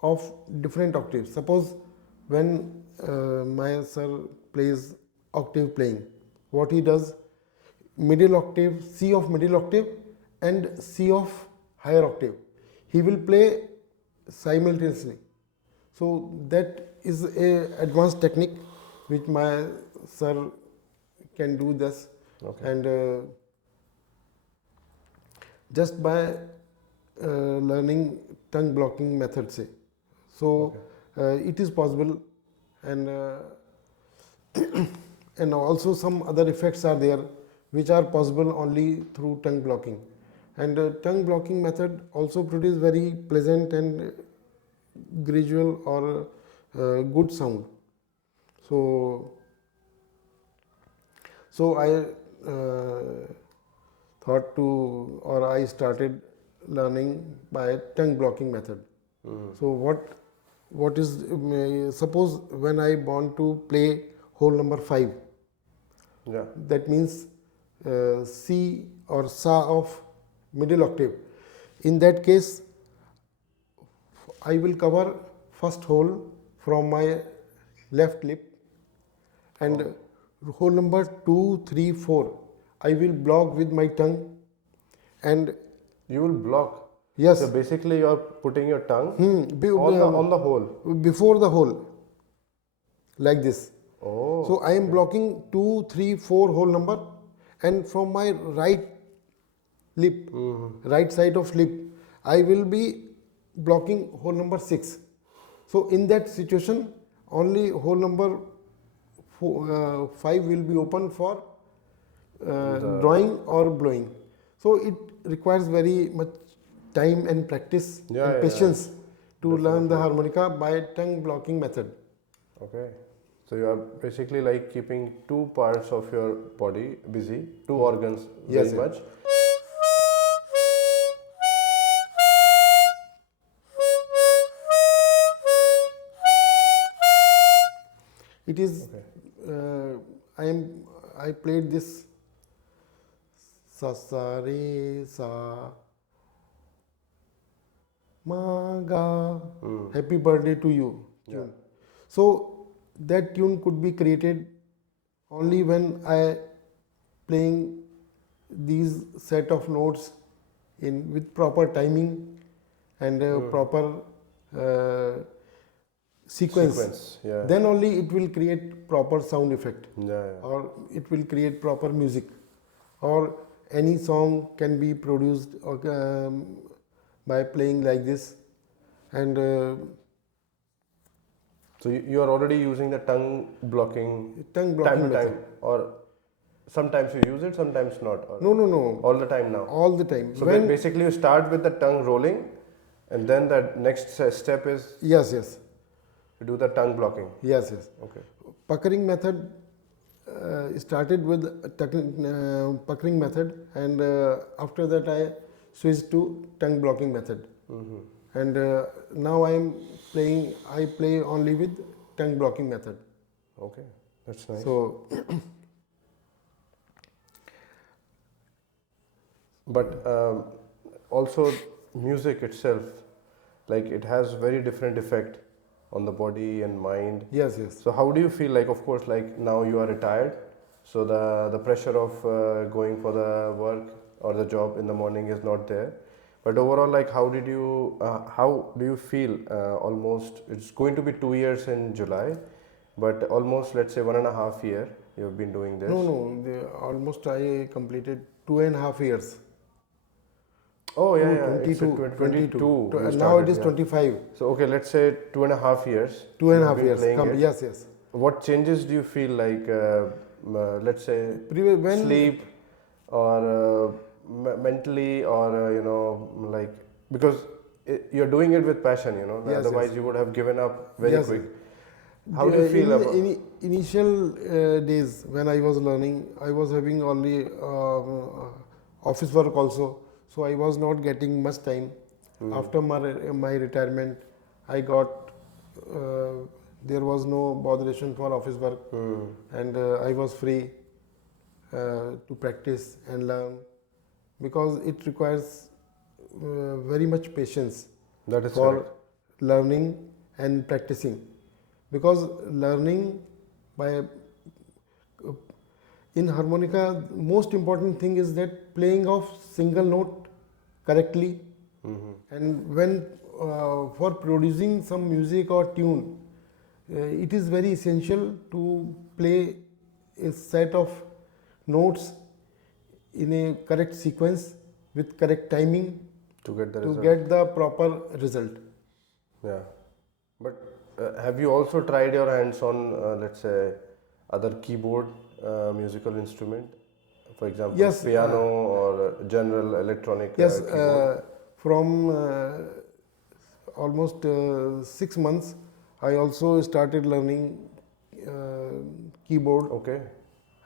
of different octaves. Suppose when my sir plays octave playing, what he does, middle octave, C of middle octave and C of higher octave, he will play simultaneously. So that is a advanced technique which my sir can do this, Okay. and just by learning tongue blocking method say. So it is possible, and and also some other effects are there which are possible only through tongue blocking, and tongue blocking method also produce very pleasant and gradual or good sound. So I thought to, or I started learning by tongue blocking method. So what is suppose when I want to play whole number 5, Yeah. that means C or Sa of middle octave. In that case, I will cover first hole from my left lip, and hole number 2, 3, 4 I will block with my tongue, and You will block. yes, So basically, you are putting your tongue be- on the hole. before the hole, like this. Oh. So I am blocking 2, 3, 4 whole number, and from my right lip, right side of lip, I will be blocking hole number 6. So in that situation, only hole number 5 will be open for drawing or blowing. So it requires very much time and practice Yeah, and yeah, patience to learn the harmonica by tongue blocking method. Okay. So you are basically like keeping two parts of your body busy, two organs Yes, very yes. much. It is. Okay. I played this sa sa re sa ma ga, happy birthday to you tune. So that tune could be created only when I playing these set of notes in with proper timing and proper uh, sequence. Yeah. Then only it will create proper sound effect, Yeah, yeah. or it will create proper music, or any song can be produced by playing like this. And So you are already using the tongue blocking tongue time blocking to method. time, or sometimes you use it, sometimes not. Or No. all the time now. All the time. So When basically, you start with the tongue rolling, and then the next step is yes, to do the tongue blocking. yes. Okay. Puckering method started with puckering method, and after that I switched to tongue blocking method. And now I play only with tongue blocking method. Okay. That's nice. So But also music itself, like it has very different effect on the body and mind. yes. So how do you feel? Like, of course, like now you are retired, so the pressure of going for the work or the job in the morning is not there. But overall, like how do you feel? Almost it's going to be 2 years in July, but almost, let's say, 1.5 year you have been doing this. No, almost I completed 2.5 years. Oh yeah, it's 22, 22. you Now it started, is yeah. 25. So okay, let's say 2.5 years. Two and a you've half been years. playing it. Yes. What changes do you feel like? Let's say When sleep, or mentally, or like, because you're doing it with passion. Yes, Otherwise yes. you would have given up very Yes, quick. How do you feel about? initial days when I was learning, I was having only office work also, so I was not getting much time. After my retirement, I got there was no botheration for office work, and I was free to practice and learn, because it requires very much patience That is for correct. learning and practicing, because learning by in harmonica most important thing is that playing of single note correctly And when for producing some music or tune, it is very essential to play a set of notes in a correct sequence with correct timing To get the to result. get the proper result. Yeah. But have you also tried your hands on, let's say, other keyboard musical instrument? For example, Yes, piano or general electronic Yes, keyboard? from almost 6 months, I also started learning keyboard. Okay.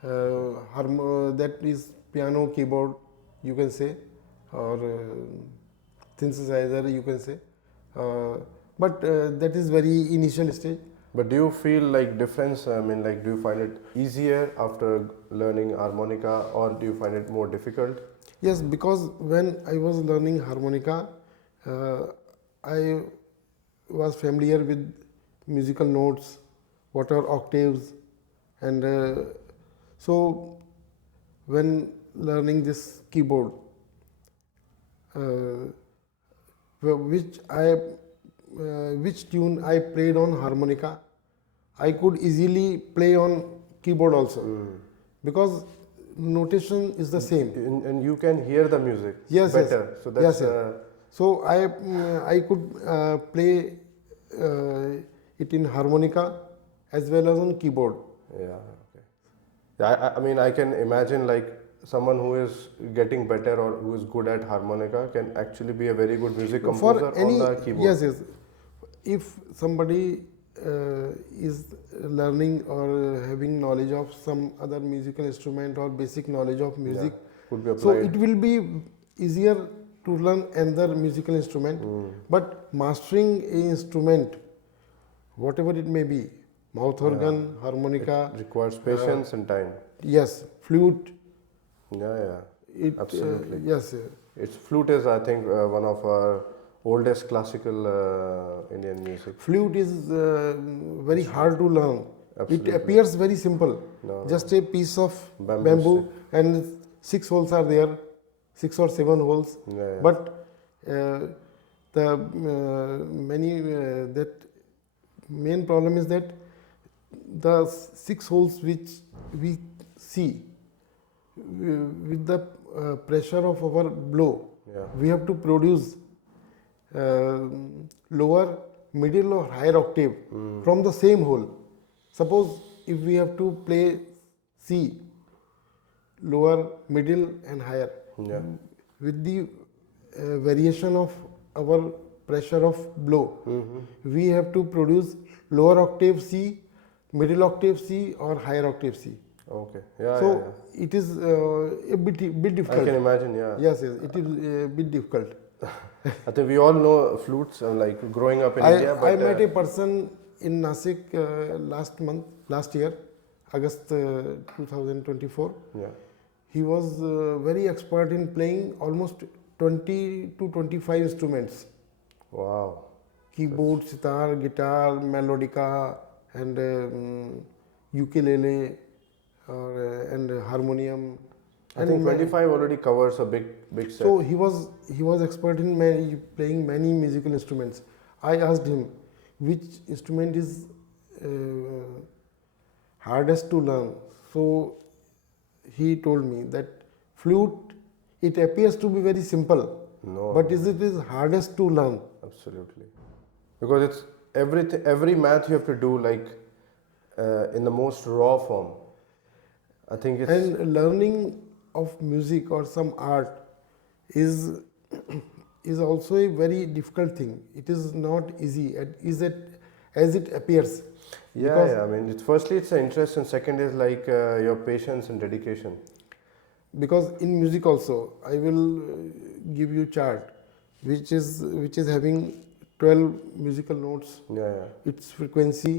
That is piano keyboard, you can say, or synthesizer, you can say. But that is very initial stage. But do you feel like difference? I mean, like, do you find it easier after learning harmonica, or do you find it more difficult? Yes, because when I was learning harmonica, I was familiar with musical notes, what are octaves, and so when learning this keyboard, which tune I played on harmonica, I could easily play on keyboard also, because notation is the same. And you can hear the music Yes, better. yes. So that's Yes, yes. So I could play it in harmonica as well as on keyboard. yeah. Okay. Yeah, I mean, I can imagine like someone who is getting better or who is good at harmonica can actually be a very good music composer For any on the keyboard. yes, yes. If somebody is learning or having knowledge of some other musical instrument or basic knowledge of music, Could be so applied. it will be easier to learn another musical instrument. But mastering a instrument, whatever it may be, mouth organ, harmonica, Requires patience and time. yes, flute, Yeah. it Absolutely. yes, It's flute is, I think, one of our oldest classical Indian music. flute is very hard to learn. Absolutely. It appears very simple, No, just a piece of Bamboo bamboo and 6 holes are there, 6 or 7 holes. Yeah. But the many that main problem is that the 6 holes which we see with the pressure of our blow, Yeah. we have to produce lower, middle or higher octave from the same hole. Suppose if we have to play C, lower, middle and higher, Yeah. with the variation of our pressure of blow, we have to produce lower octave C, middle octave C or higher octave C. Okay. Yeah. So yeah. it is a bit I difficult. can imagine. Yeah. Yes, yes, it is a bit difficult. I think we all know flutes, like growing up in India. I But met a person in Nasik last year, August 2024. yeah. He was very expert in playing almost 20 to 25 instruments: Wow. keyboard, sitar, guitar, melodica, and ukulele, and harmonium. I think 25 already covers a big set. So he was expert in playing many musical instruments. I asked him which instrument is hardest to learn. So he told me that flute, it appears to be very simple, No. but it is hardest to learn. Absolutely. Because it's every math you have to do like in the most raw form. I think it's And learning of music or some art is also a very difficult thing. It is not easy as it appears. yeah. I mean, firstly it's an interest, and second is like your patience and dedication. Because in music also, I will give you chart which is having 12 musical notes, Yeah. its frequency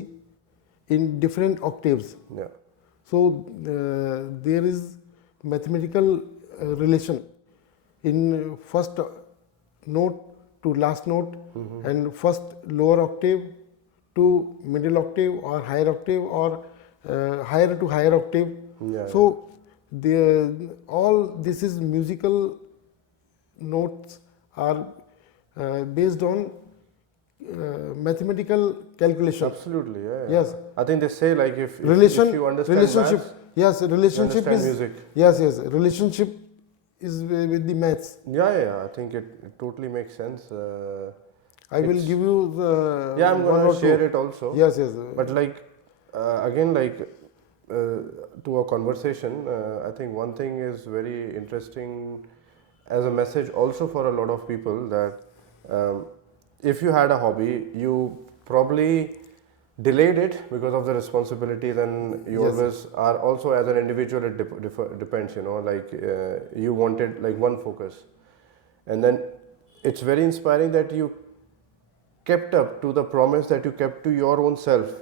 in different octaves. Yeah. So there is mathematical relation in first note to last note, and first lower octave to middle octave or higher octave, or higher to higher octave. Yeah. So all this is musical notes are based on mathematical calculation. Absolutely, yeah. Yes. I think they say like if Relation, you understand relationship. maths, Yes, relationship understand is music. Yes, yes. Relationship is with the maths. Yeah. I think it totally makes sense. I will It's- give you the Yeah, I'm one gonna or share two. it also. Yes, yes. But like again, like to a conversation, I think one thing is very interesting as a message also for a lot of people that if you had a hobby, you probably delayed it because of the responsibilities, and you Yes. always are also as an individual. It depends, like you wanted like one focus, and then it's very inspiring that you kept up to the promise that you kept to your own self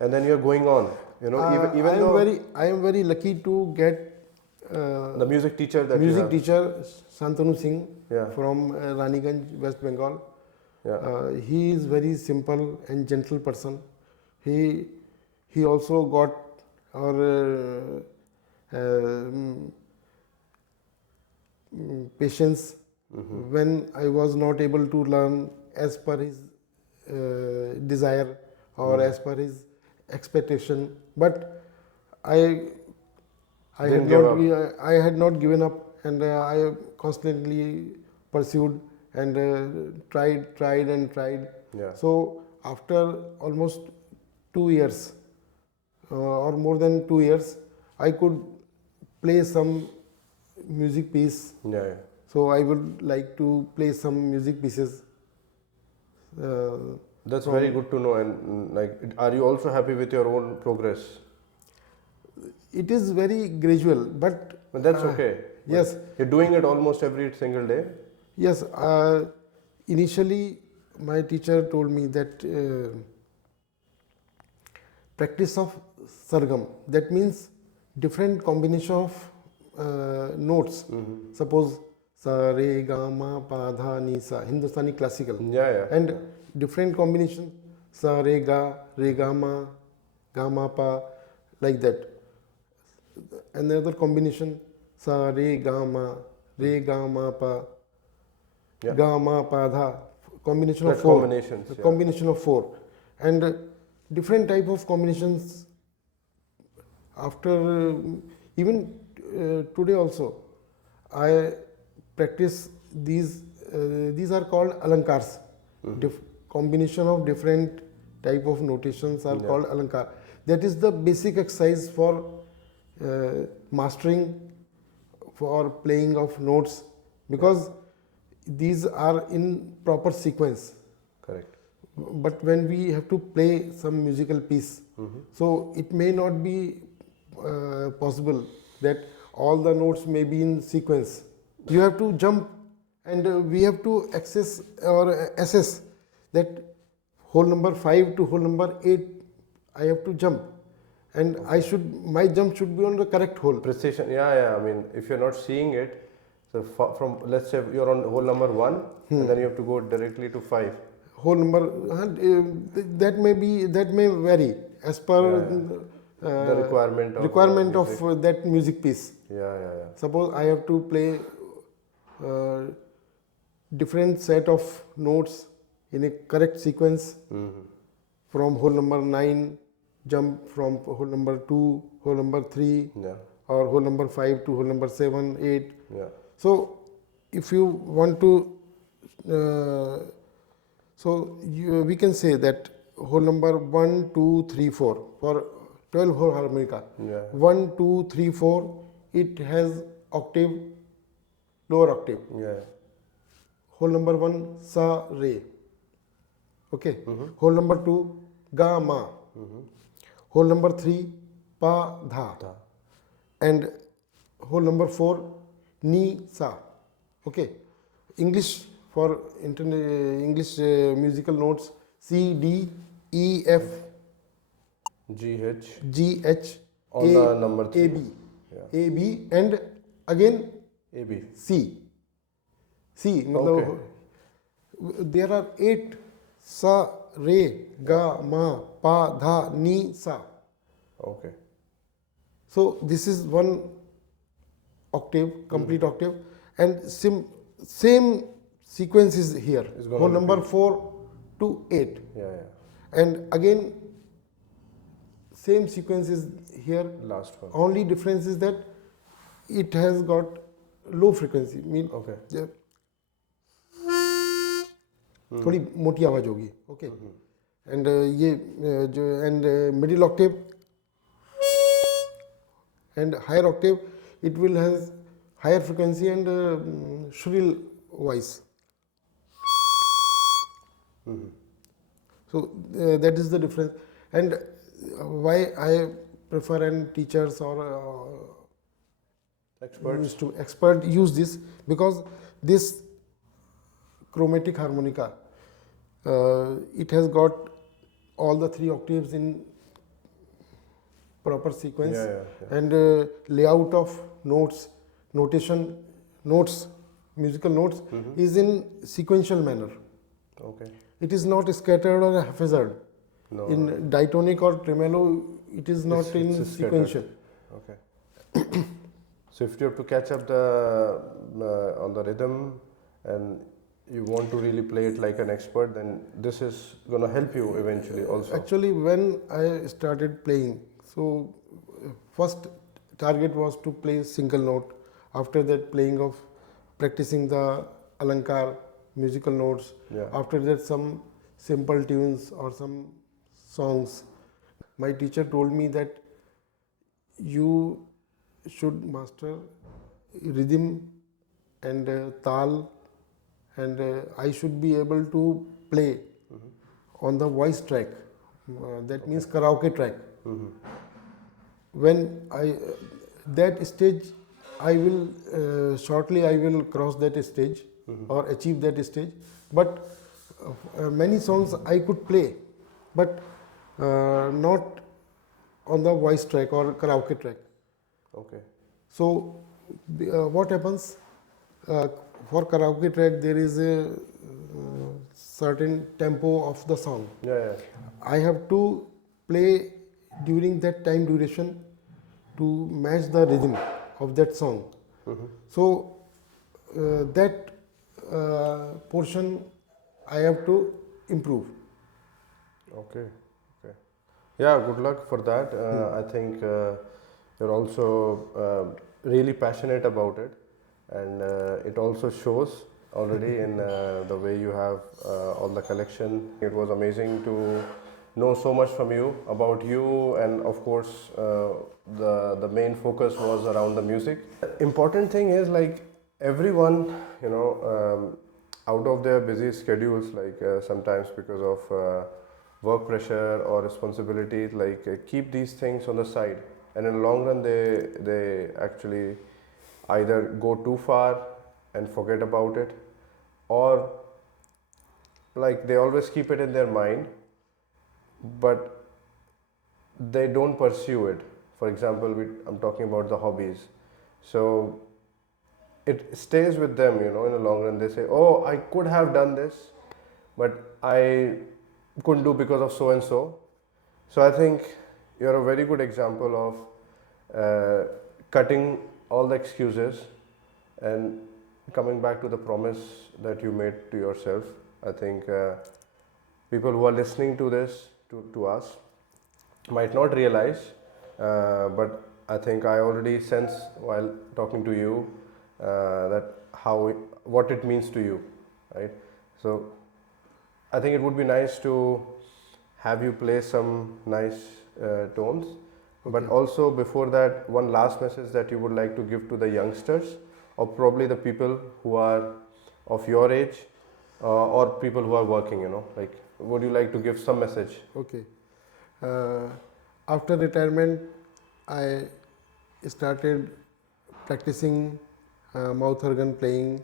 and then you're going on, even though I am very lucky to get the music teacher that you music have. teacher Santanu Singh Yeah. from Raniganj, West Bengal. Yeah. He is very simple and gentle person. He also got our patience when I was not able to learn as per his desire or as per his expectation. But I I Didn't had give not up. I had not given up, and I constantly pursued and tried and tried. Yeah. So after almost 2 years or more than 2 years, I could play some music piece. Yeah. So I would like to play some music pieces. That's From- very good to know. And like, are you also happy with your own progress? It is very gradual, but But that's okay. yes. You're doing it almost every single day. Yes, initially my teacher told me that practice of sargam, that means different combination of notes. Suppose sa, re, ga, ma, pa, dha, ni, sa, Hindustani classical. Yeah. And different combination sa, re, ga, ma, pa, like that. Another combination sa, re, ga, ma, pa. Yeah. Ga, ma, pa, dha, combination That of four. combinations, The yeah. combination of four. And different type of combinations after, even today also, I practice these are called alankars. Combination of different type of notations are called alankar. That is the basic exercise for mastering, for playing of notes, because these are in proper sequence. Correct. But when we have to play some musical piece, so it may not be possible that all the notes may be in sequence. You have to jump, and we have to access or assess that whole number 5 to whole number 8 I have to jump, and my jump should be on the correct hole. Precision. Yeah. I mean, if you're not seeing it, so from let's say you're on hole number 1, and then you have to go directly to 5. Whole number that may vary as per The requirement of music. of that music piece. Yeah. Suppose I have to play different set of notes in a correct sequence. From whole number 9, jump from whole number 2, whole number 3, Yeah. or whole number 5 to whole number 7, 8. Yeah. So if you want to, we can say that whole number 1, 2, 3, 4 for 12 hole harmonica. Yeah. 1, 2, 3, 4. It has octave, lower octave. Yeah. Whole number 1 sa, re. Okay. Whole number 2 ga, ma. Whole number 3 pa, dha. And whole number 4 ni, sa. Okay. English for English musical notes: C, D, E, F, GH. G, H, On the number 3. A, B, Yeah. A, B, and again AB. C. C. Okay. There are 8: sa, re, ga, ma, pa, dha, ni, sa. Okay. So this is one octave, complete octave, and same sequence is here, gonna whole number repeat. 4 to 8, Yeah, and again same sequence is here. Last one. Only difference is that it has got low frequency, mean Okay. थोड़ी मोटी आवाज होगी, okay. And ये जो and middle Octave and higher octave, it will has higher frequency and shrill voice. So that is the difference. And why I prefer and teachers or expert use this, because this chromatic harmonica, it has got all the 3 octaves in proper sequence, and layout of notes, notation, notes, musical notes is in sequential manner. Okay. It is not scattered or haphazard. No. In diatonic or tremolo, it is not in it's sequential. Okay. So if you have to catch up the on the rhythm and you want to really play it like an expert, then this is going to help you eventually also. Actually, when I started playing, so first target was to play single note. After that, playing of practicing the alankar musical notes. Yeah. After that, some simple tunes or some songs. My teacher told me that you should master rhythm and tal, and I should be able to play on the voice track. That means karaoke track. When I that stage, I will shortly I will cross that stage or achieve that stage. But many songs I could play, but not on the voice track or karaoke track. Okay. So what happens, for karaoke track there is a certain tempo of the song. Yeah. I have to play during that time duration to match the rhythm of that song. So that portion I have to improve. Okay. Yeah, good luck for that. I think you're also really passionate about it, and it also shows already in the way you have all the collection. It was amazing to know so much from you about you, and of course the main focus was around the music. Important thing is, like, everyone, out of their busy schedules, like sometimes because of work pressure or responsibilities, like keep these things on the side, and in the long run they actually either go too far and forget about it, or like they always keep it in their mind but they don't pursue it. For example, I'm talking about the hobbies. So it stays with them, in the long run. They say, oh, I could have done this, but I couldn't do because of so and so. So I think you're a very good example of cutting all the excuses and coming back to the promise that you made to yourself. I think people who are listening to this, to us, might not realize, but I think I already sense while talking to you that what it means to you, right? So I think it would be nice to have you play some nice tones. Okay. But also before that, one last message that you would like to give to the youngsters, or probably the people who are of your age, or people who are working, like, would you like to give some message? Okay. After retirement, I started practicing mouth organ playing,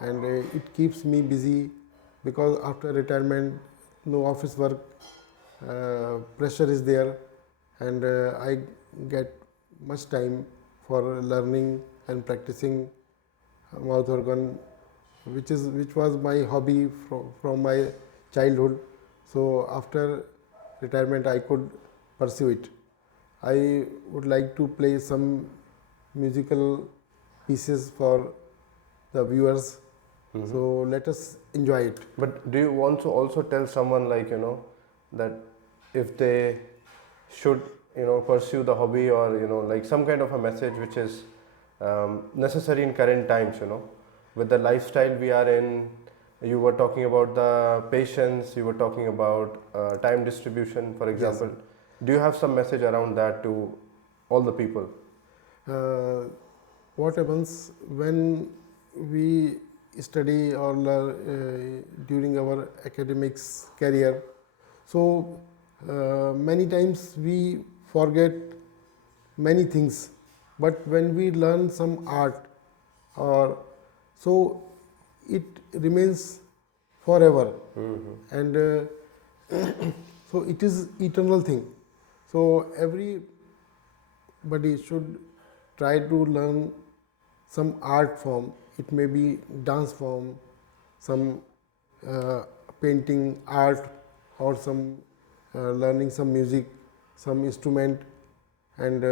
and it keeps me busy, because after retirement, no office work, pressure is there, and I get much time for learning and practicing mouth organ, which was my hobby from my childhood. So after retirement, I could pursue it. I would like to play some musical pieces for the viewers, So let us enjoy it. But do you want to also tell someone, like, you know, that if they should, you know, pursue the hobby, or, you know, like some kind of a message which is necessary in current times, you know, with the lifestyle we are in? You were talking about the patience, you were talking about time distribution, for example. Do you have some message around that to all the people? Uh, what happens when we study or learn during our academics career? So many times we forget many things, but when we learn some art, or so it remains forever, and so it is eternal thing. So everybody should try to learn some art form. It may be dance form, some painting art, or some learning some music, some instrument, and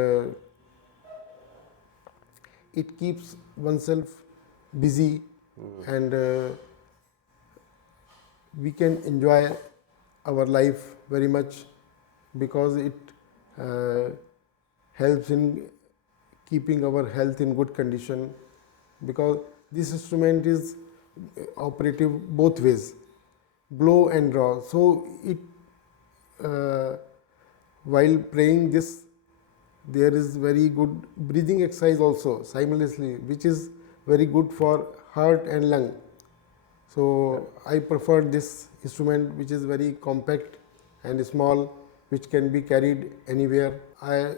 it keeps oneself busy, and we can enjoy our life very much, because it uh, helps in keeping our health in good condition, because this instrument is operative both ways, blow and draw. So it uh, while playing this, there is very good breathing exercise also simultaneously, which is very good for heart and lung. So I prefer this instrument, which is very compact and small, which can be carried anywhere. I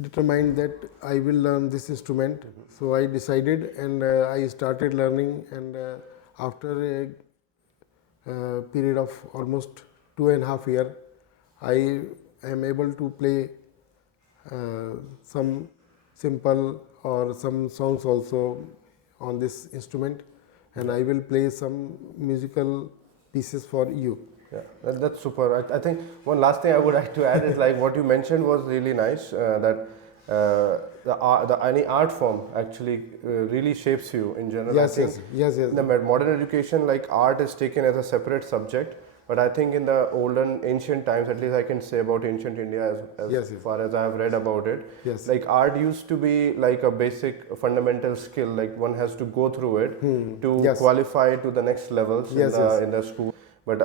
determined that I will learn this instrument. So I decided, and I started learning, and after a period of almost 2.5 years, I am able to play some simple or some songs also on this instrument, and I will play some musical pieces for you. Yeah, that's super. I think one last thing I would like to add is, like, what you mentioned was really nice. That any art form actually really shapes you in general. I Yes, think yes. in the modern education, like, art is taken as a separate subject. But I think in the olden, ancient times, at least I can say about ancient India, as Yes. far as I have read about it, Yes. like, art used to be like a basic fundamental skill. Like, one has to go through it to Yes. qualify to the next levels Yes, in the school. But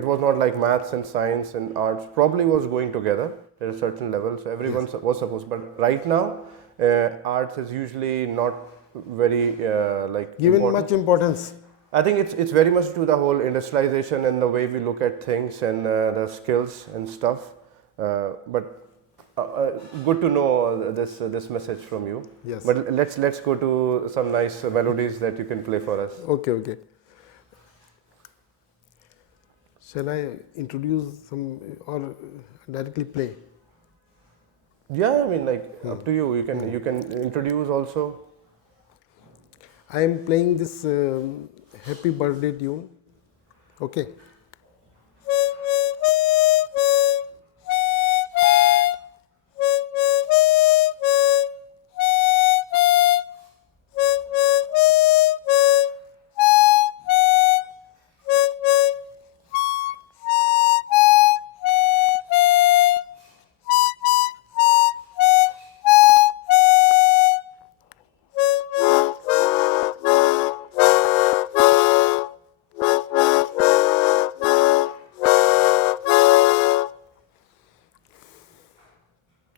it was not like maths and science and arts probably was going together at a certain level. So everyone was supposed. But right now, arts is usually not very like Given important. much importance. I think it's very much to the whole industrialization and the way we look at things and the skills and stuff. But good to know this message from you. Yes. But let's go to some nice melodies that you can play for us. Okay. Shall I introduce some or directly play? Yeah, I mean, like, up to you. You can introduce also. I am playing this happy birthday tune. Okay.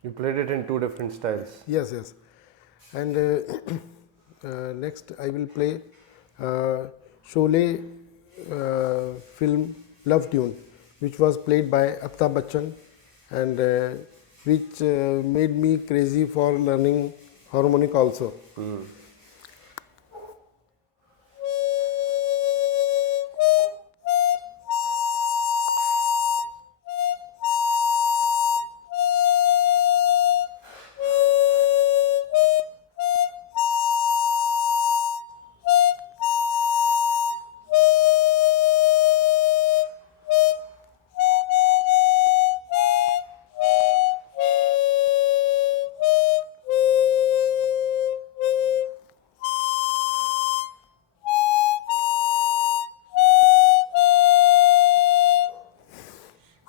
You played it in two different styles. Yes. And next I will play Sholay film Love Tune, which was played by Amitabh Bachchan, and which made me crazy for learning harmonica also.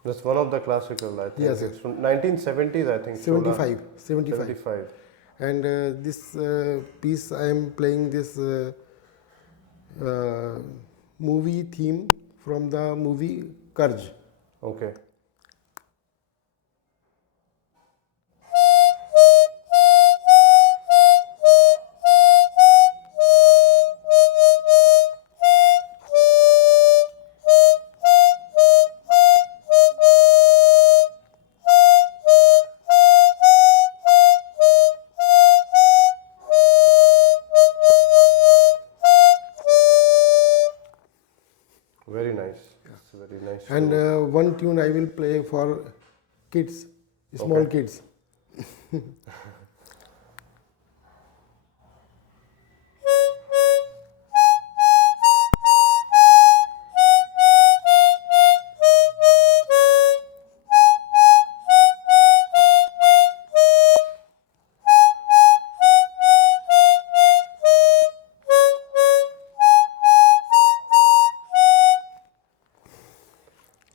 That's one of the classical, I think. Yes, It's from 1970s, I think. 75. 75. 75. And this piece I am playing this movie theme from the movie Karj. Okay. Very nice. It's very nice. And one tune I will play for kids, small Okay. kids.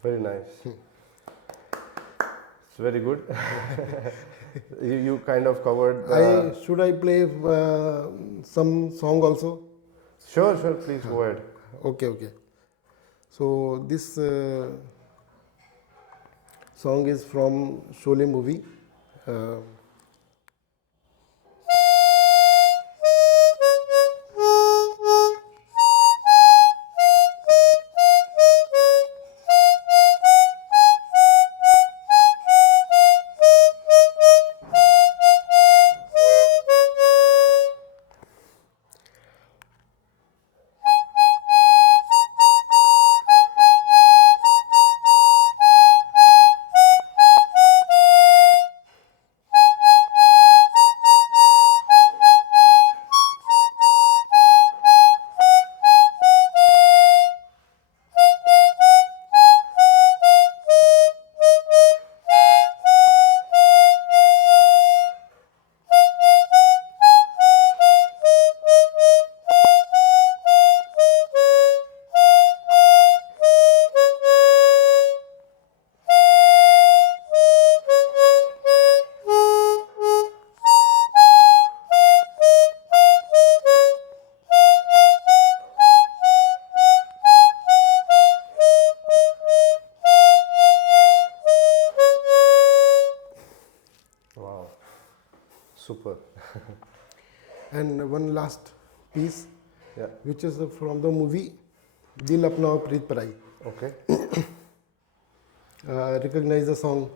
Very nice. It's very good. You kind of covered. Should I play some song also? Sure, sure. Please go ahead. Okay, okay. So this song is from Sholay movie. Wow. Super. And one last piece, Yeah. which is from the movie Dil Apna Preet Parai. Okay. Recognize the song.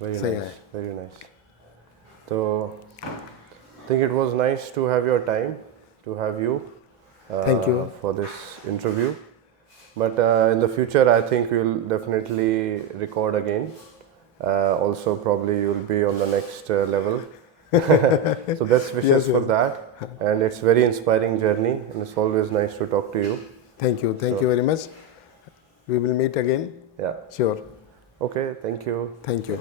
Very Say nice. hi. Very nice. So, I think it was nice to have your time, to have you. Thank you. For this interview. But in the future, I think we'll definitely record again. Also, probably you'll be on the next level. So best wishes Yes, for yes. that. And it's very inspiring journey, and it's always nice to talk to you. Thank you. Thank you very much. We will meet again. Yeah. Sure. Okay. Thank you. Thank you.